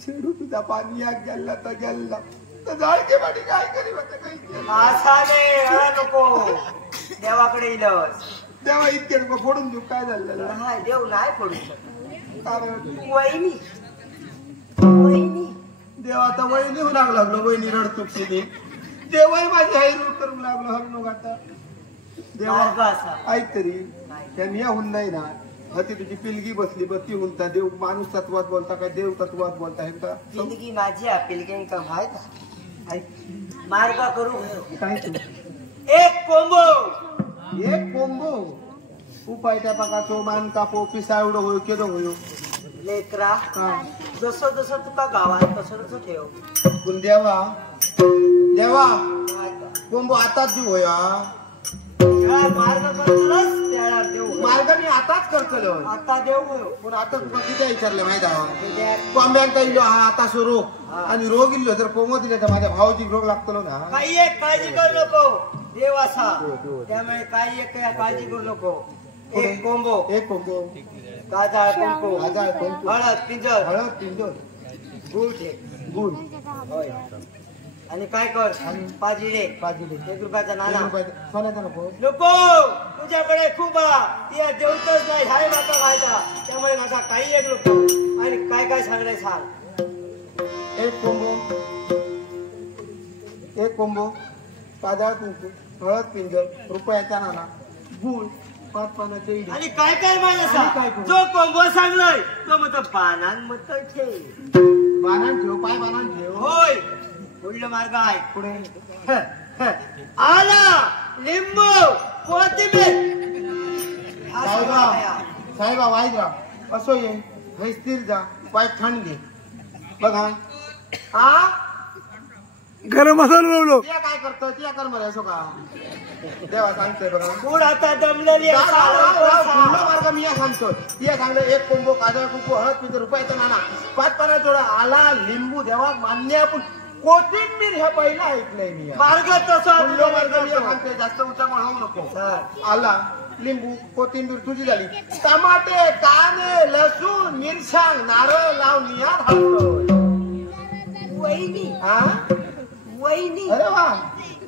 शेडू तुझा पानियात गेल्ला तर गेल्ला तर जाळके पाणी काय करी होतं काही आसाने नको देवाकडे इलस देवा इतके लोक फोडून देऊ काय झालेलं नाही देव नाही पडू शकत कारण वहिनी वहिनी देवा आता वहिनी होऊ लागलो वहिनी रडतो शिने देवही माझी हैरू करू लागलो हरणू आता मार्ग देवा असा ऐक तरी त्यांनी याहून नाही ना हती तुझी पिलगी बसली बत्ती हुनता देव माणूस तत्वात बोलता काय देव तत्वात बोलता हे का जिंदगी माझी पिलकेन का माहित मार्ग करू काय तू एक कोंबो एक कोंबो उपाय त्या पाकाचो मान कापो पिसा एवढं होयो केलो होयो लेकरा हा जसं जसं तुका गावात तसं तसं ठेव पण देवा देवा कोंबो आताच देऊ होया मार्ग करतोस त्याला देव मार्ग मी आताच करतलो आता देव पण आता तुका किती विचारलं माहित आहे कोंब्यांका इल्लो हा आता रोग आणि रोग इल्लो जर कोंबो दिले तर माझ्या भावाची रोग लागतलो ना काही एक काळजी करू नको देव असा त्यामुळे काही एक काळजी करू नको एक कोंबो एक कोंबो गाजाळ कुंकू गाजाळ कुंकू. हळद पिंजर हळद पिंजोर गुळ ठेव गुड होय आणि काय कर पाजिडे पाजिडे 1 रुपयाचा नाणा सोन्याचा नको नको तुझ्याकडे खूप ती जेवतच नाही हाय माका व्हायचा त्यामुळे माझा काही एक नको आणि काय काय सांगणे सांग एक कोंबो गाजाळ कुंकू हळद पिंजर रुपयाचा नाणा गुळ 5 पानाचे इडे आणि काय काय माहिती आणि काय असा करू? जो कोंबो सांगलोय तो मग पानान मत ठेव बाणान ठेव पाय बाणान ठेव होय पुढला मार्ग आहे पुढे आला लिंबू कोथिंबीर हा साहेबा सगळा आहे. साहेबा वाईद्रा असो ये हे स्थिर जा पाय थंड घे बघा हा गरम मसाला लावलो तिया काय करतो तिया कर मला असो का देवा सांगतोय बघा पूड आता दमलेली असा पूर्ण मार्ग मी या सांगतो तिया सांगलं एक कोंबो गाजर कुंकू हळद पिंजर रुपयाचा नाणा 5 पाना जोडा आला लिंबू देवा मान्य आपण कोथिंबीर ह्या पहिला ऐकलंय मी. मार्ग तसा फुल्लो मार्ग मी सांगते, जास्त उचापण होऊ नको. आला लिंबू कोथिंबीर तुझी झाली. टमाटे कांदे लसूण मिरसांग नारळ लावून या घालतो. वहिनी हा वहिनी अरे वा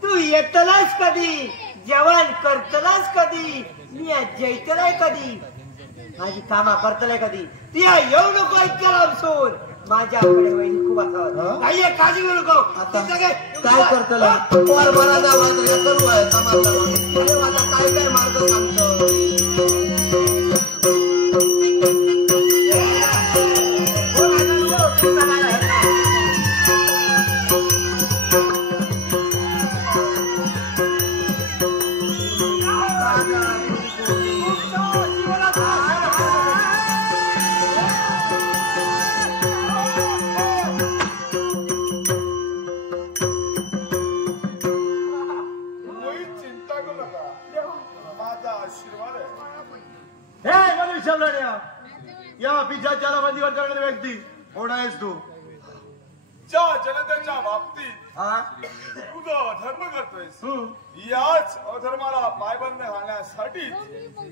तू येतलास कधी जेवण करतलास कधी मी आज जैतलाय कधी माझी कामा करतलाय कधी ती येऊ नको ऐकला सोड माझ्याकडे वहिनी खूप असावं काही काळजी घेऊ नको. आता काय करतला पोर बराचा माझा करू आहे समाजाला. अरे माझा काय काय मार्ग सांगतो. चिंता करू नका, माझा आशीर्वाद आहे. हे मनुष्य या पिझ्झाच्या नदीवर करणारी व्यक्ती कोण आहेस तू? ज्या जनतेच्या बाबतीत हा तुझा धर्म करतोयस याच अधर्माला पायबंद घालण्यासाठी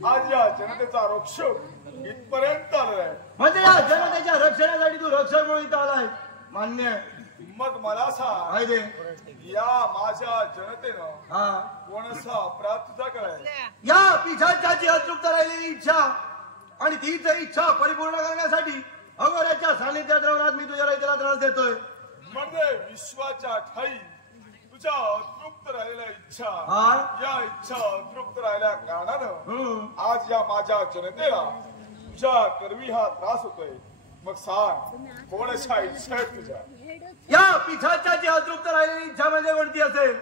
आज या जनतेचा रक्षक इथपर्यंत आलाय. म्हणजे या जनतेच्या रक्षणासाठी तू रक्षक म्हणून इथं आलाय. मान्य आहे. मग मला सांग, आहे ते या माझ्या जनतेनं हा कोणाचा अपराध तुझा करायला? या पिझ्झाची अतृप्त राहिलेली इच्छा आणि तीच इच्छा परिपूर्ण करण्यासाठी अगोदरच्या सानिध्यात राहून आज मी तुझ्या रहितेला त्रास देतोय. म्हणजे विश्वाच्या ठाई तुझ्या अतृप्त राहिलेल्या इच्छा, हा या इच्छा अतृप्त राहिल्या कारणानं हम्म. आज या माझ्या जनतेला तुझ्या करवी हा त्रास होतोय. मग सांग, कोणाच्या इच्छा आहेत तुझ्या? या पिझ्झाची अतृप्त राहिलेली इच्छा म्हणजे कोणती असेल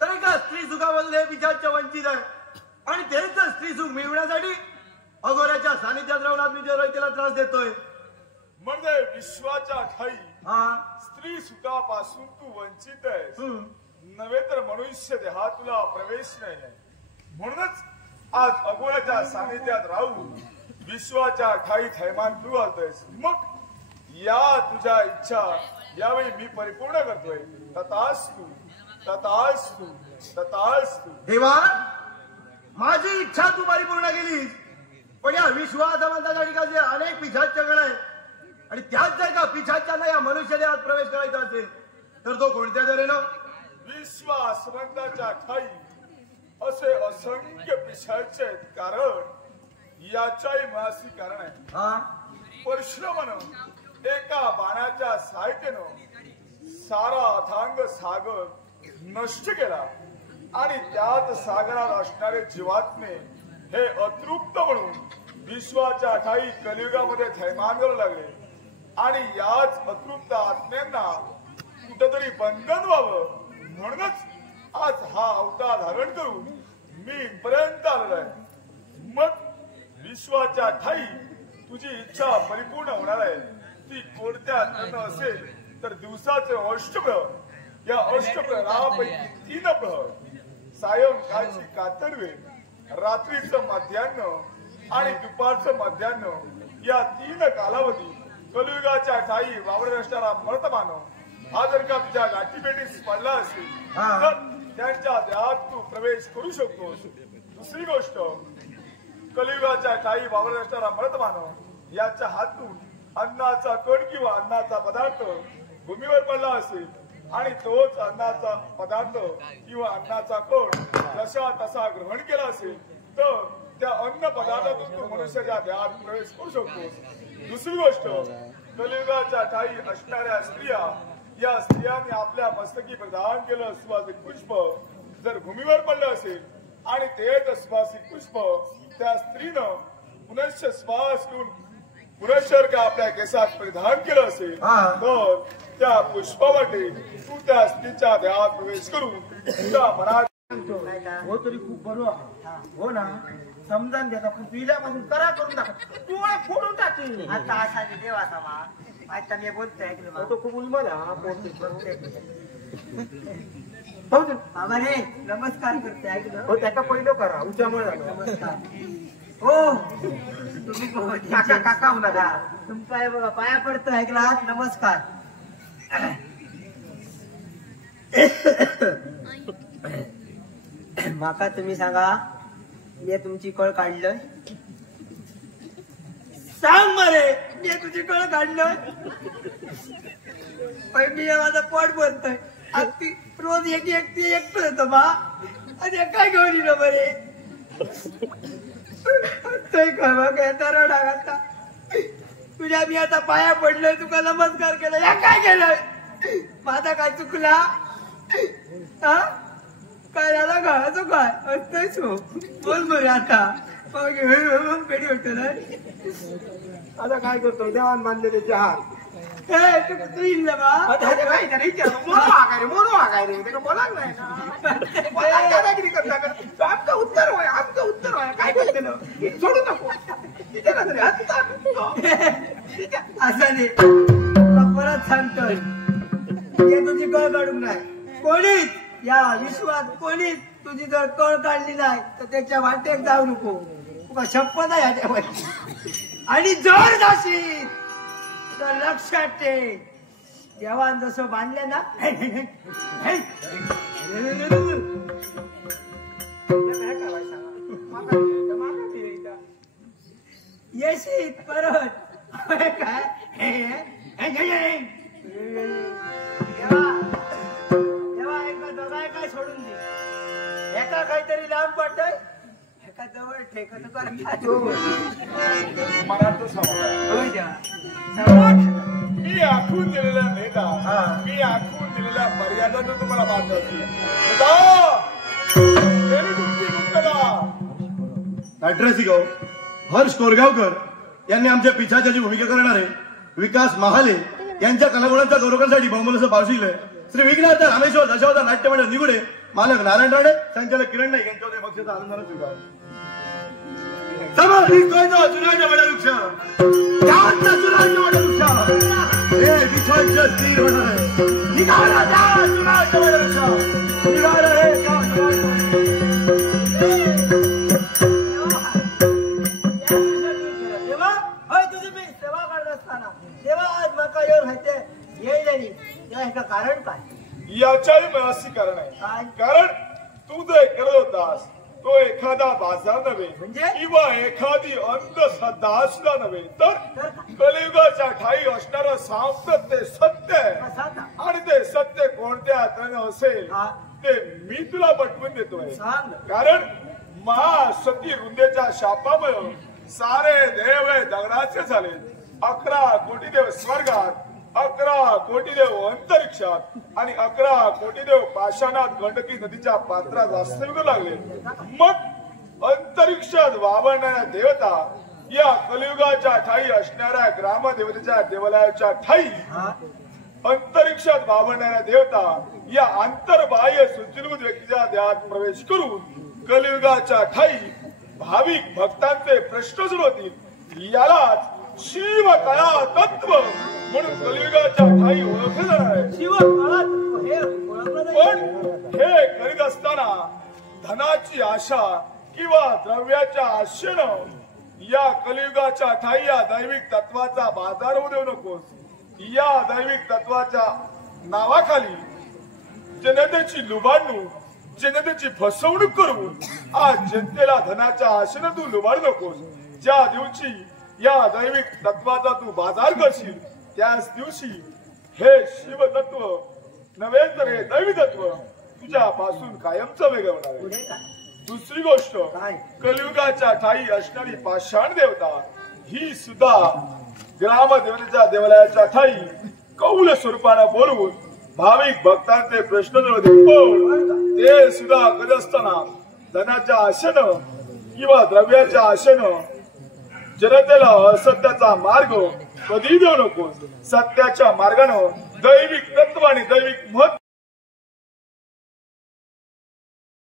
तर एका स्त्री सुखामधून हे पिझ्झाच्या वंचित आहे आणि तेच स्त्री सुख मिळवण्यासाठी अगोदरच्या सानिध्यात राहून आज मी तुझ्या रहितेला त्रास देतोय. म्हणजे विश्वाच्या ठाई हा स्त्री सुखापासून तू वंचित आहेस, हम्म. नव्हे तर मनुष्य देहात तुला प्रवेश नाही आहे. म्हणूनच आज अगोदरच्या सानिध्यात राहून विश्वाच्या ठाई थैमान तू घालतोयस. मग या तुझ्या इच्छा यावेळी मी परिपूर्ण करतोय. तथास्तु तथास्तु तथास्तु. देवा माझी इच्छा तू परिपूर्ण केलीस पण या विश्वासवंताच्या ठिकाणी अनेक पिझ्झाचे गण आहेत आणि त्यात जर का पिझ्झाच्यांना या मनुष्य देहात प्रवेश करायचा असेल तर तो कोणत्या तऱ्हेनं? विश्वासवंताच्या ठाई असे असंख्य पिशाचे आहेत. कारण याच्याही मासी कारण आहे. हा परशुरामानं एका बाणाच्या सहायतेनं सारा अथांग सागर नष्ट केला आणि त्यात सागरात असणारे जीवात्मे हे अतृप्त म्हणून विश्वाच्या ठाई कलियुगामध्ये थैमान करू लागले आणि याच अतृप्त आत्म्यांना कुठेतरी बंधन व्हावं म्हणूनच आज हा अवतार धारण करून मी पर्यंत आलेलो आहे. मग विश्वाच्या ठाई तुझी इच्छा परिपूर्ण होणार आहे. ती कोणत्या तऱ्हेनं असेल तर दिवसाचे अष्टप्रहर, या अष्टप्रहरापैकी 3 प्रहर, सायंकाळची कातरवे, रात्रीचं मध्यान्ह आणि दुपारचं मध्यान्ह, या 3 कालावधी कलियुगाच्या ठाई वावरत असणारा मर्तमान हा जर का तुझ्या गाठीभेटीस पडला असेल तर त्यांच्या देहात तू प्रवेश करू शकतोस. दुसरी गोष्ट, कलियुगाच्या ठाई वावरत असणारा मर्तमान याच्या हातून अन्नाचा कण किंवा अन्नाचा पदार्थ भूमीवर पडला असेल आणि तोच अन्नाचा पदार्थ किंवा अन्नाचा कण जसा तसा ग्रहण केला असेल तर त्या अन्न पदार्थातून तू मनुष्याच्या देहात प्रवेश करू शकतोस. दुसरी गोष्ट, कलियुगाच्या ठाई असणाऱ्या स्त्रिया, या स्त्रियांनी आपल्या मस्तकी प्रदान केलं सुवासिक पुष्प जर भूमीवर पडलं असेल आणि तेच सुवासिक पुष्प त्या स्त्रीनं पुनश्च श्वास घेऊन पुनश्चर का आपल्या केसात परिधान केलं असेल तर त्या पुष्पामध्ये तू त्या स्त्रीच्या देहात प्रवेश करून तुझ्या मनात हो तरी खूप बरोबर हो ना समजान घ्या पण पिल्यापासून करा करून टाका डोळे फोडून टाकतील. आता असा देवाचा मा आता मी बोलतोय ऐकलं तो खूप उलमला आम्हाला नमस्कार करते ऐकलं हो त्याचा पहिलं करा उच्यामुळे झालं. नमस्कार. हो तुम्ही काका काका होणार तुमचा बघा पाया पडतो ऐकला नमस्कार. माका तुम्ही सांगा, मी तुमची कळ काढलंय? सांग मरे, मी तुझी कळ काढलंय? मी माझं पोट बोलतोय. अगदी रोज एकटी एकटं येतो बा, आणि काय घेऊन येणं बरे? आता तुझ्या मी आता पाया पडलोय, तुका नमस्कार केला, या काय केलंय? माझा काय चुकला? काय झाला का? तो काय असतोयच हो, बोल बरे. आता पेढी वाटतो ना. आता काय करतो, देवान बांधले त्याचे हात. तू येईल ना बा? बोलाच नाही ना. आमचं उत्तर होय, आमचं उत्तर होय. काय करते सोडू नको. असं नाही, परत सांगतोय, तुझी कळ काढून नाही. कोणीच या विश्वात कोणीच तुझी जर कळ काढली नाही तर त्याच्या वाटेत जाऊ नको. तुका शपथ आहे ह्याच्यावर. आणि जर जाशील तर लक्षात ठेव, देवान जसं बांधलं ना, येशील परत. काय तेव्हा एका दोघा काय सोडून दे. एका काहीतरी लांब पडतोय, एका जवळ ठेकत मी आखून दिलेल्या नेता, मी आखून दिलेल्या मर्यादांना तुम्हाला बांधवते. तुमची मुक्तता. नाटरसिंगाव हर्ष कोरगावकर यांनी आमच्या पिछाच्याची भूमिका करणारे विकास महाले यांच्या कलागुणांचा गौरव करण्यासाठी बहुमूल्य पावशिले श्री विघ्नार्थ रामेश्वर दशावतार नाट्यमंडळ निगुडे मालक नारायण राणे, संचालक किरण नाईक यांच्या पक्षाचा आनंदाने स्वीकार. चुनाच्या वडवृक्ष हे विश्वाच्या स्थिर होणार आहे. निघाला जा चुनाच्या वडवृक्ष, निघाला हे कारण काय? याच्याही मनाशी कारण आहे. कारण तू जे करत होतास तो एखादा बाजार नव्हे, म्हणजे किंवा एखादी अंधश्रद्धा सुद्धा नव्हे, तर कलियुगाच्या ठाई असणारं सातत्य सत्य आहे. आणि ते सत्य कोणत्या तऱ्हेने असेल ते मी तुला पटवून देतोय. कारण महासती रुंदेच्या शापामुळे सारे देव हे दगडाचे झाले. 11 कोटी देव स्वर्गात, 11 कोटी देव अंतरिक्षात आणि 11 कोटी देव पाषाणात गंडकी नदीच्या पात्रात वास्तविक लागले. मग अंतरिक्षात वावरणाऱ्या देवता या कलियुगाच्या ठाई असणाऱ्या ग्रामदेवतेच्या देवालयाच्या ठाई, अंतरिक्षात वावरणाऱ्या देवता या आंतरबाह्य सुचिलभूत व्यक्तीच्या देहात प्रवेश करून कलियुगाच्या ठाई भाविक भक्तांचे प्रश्न सोडवतील. यालाच शिव कळा तत्व म्हणून कलियुगाच्या ठाई ओळखले जाणार आहे. शिव पण हे करीत असताना धनाची आशा किंवा द्रव्याच्या आशेनं या कलियुगाच्या ठाई या दैविक तत्वाचा बाजार होऊ देऊ नकोस. या दैविक तत्वाच्या नावाखाली जनतेची लुबाडणूक, जनतेची फसवणूक करून आज जनतेला धनाच्या आशेनं तू लुबाडू नकोस. ज्या दिवशी या दैविक तत्वाचा तू बाजार करशील त्याच दिवशी हे शिव तत्व नव्हे तर हे दैवी तत्व तुझ्यापासून कायमचं वेगळं होणार आहे. दुसरी गोष्ट, कलियुगाच्या ठाई असणारी पाषाण देवता ही सुद्धा ग्रामदेवतेच्या देवालयाच्या ठाई कौल स्वरूपानं बोलवून भाविक भक्तांचे प्रश्न सोडवतील. पण ते सुद्धा करत असताना धनाच्या आशेनं किंवा द्रव्याच्या आशेनं जनतेला असत्याचा मार्ग कधी देऊ नकोस. सत्याच्या मार्गानं दैविक तत्व आणि दैविक महत्व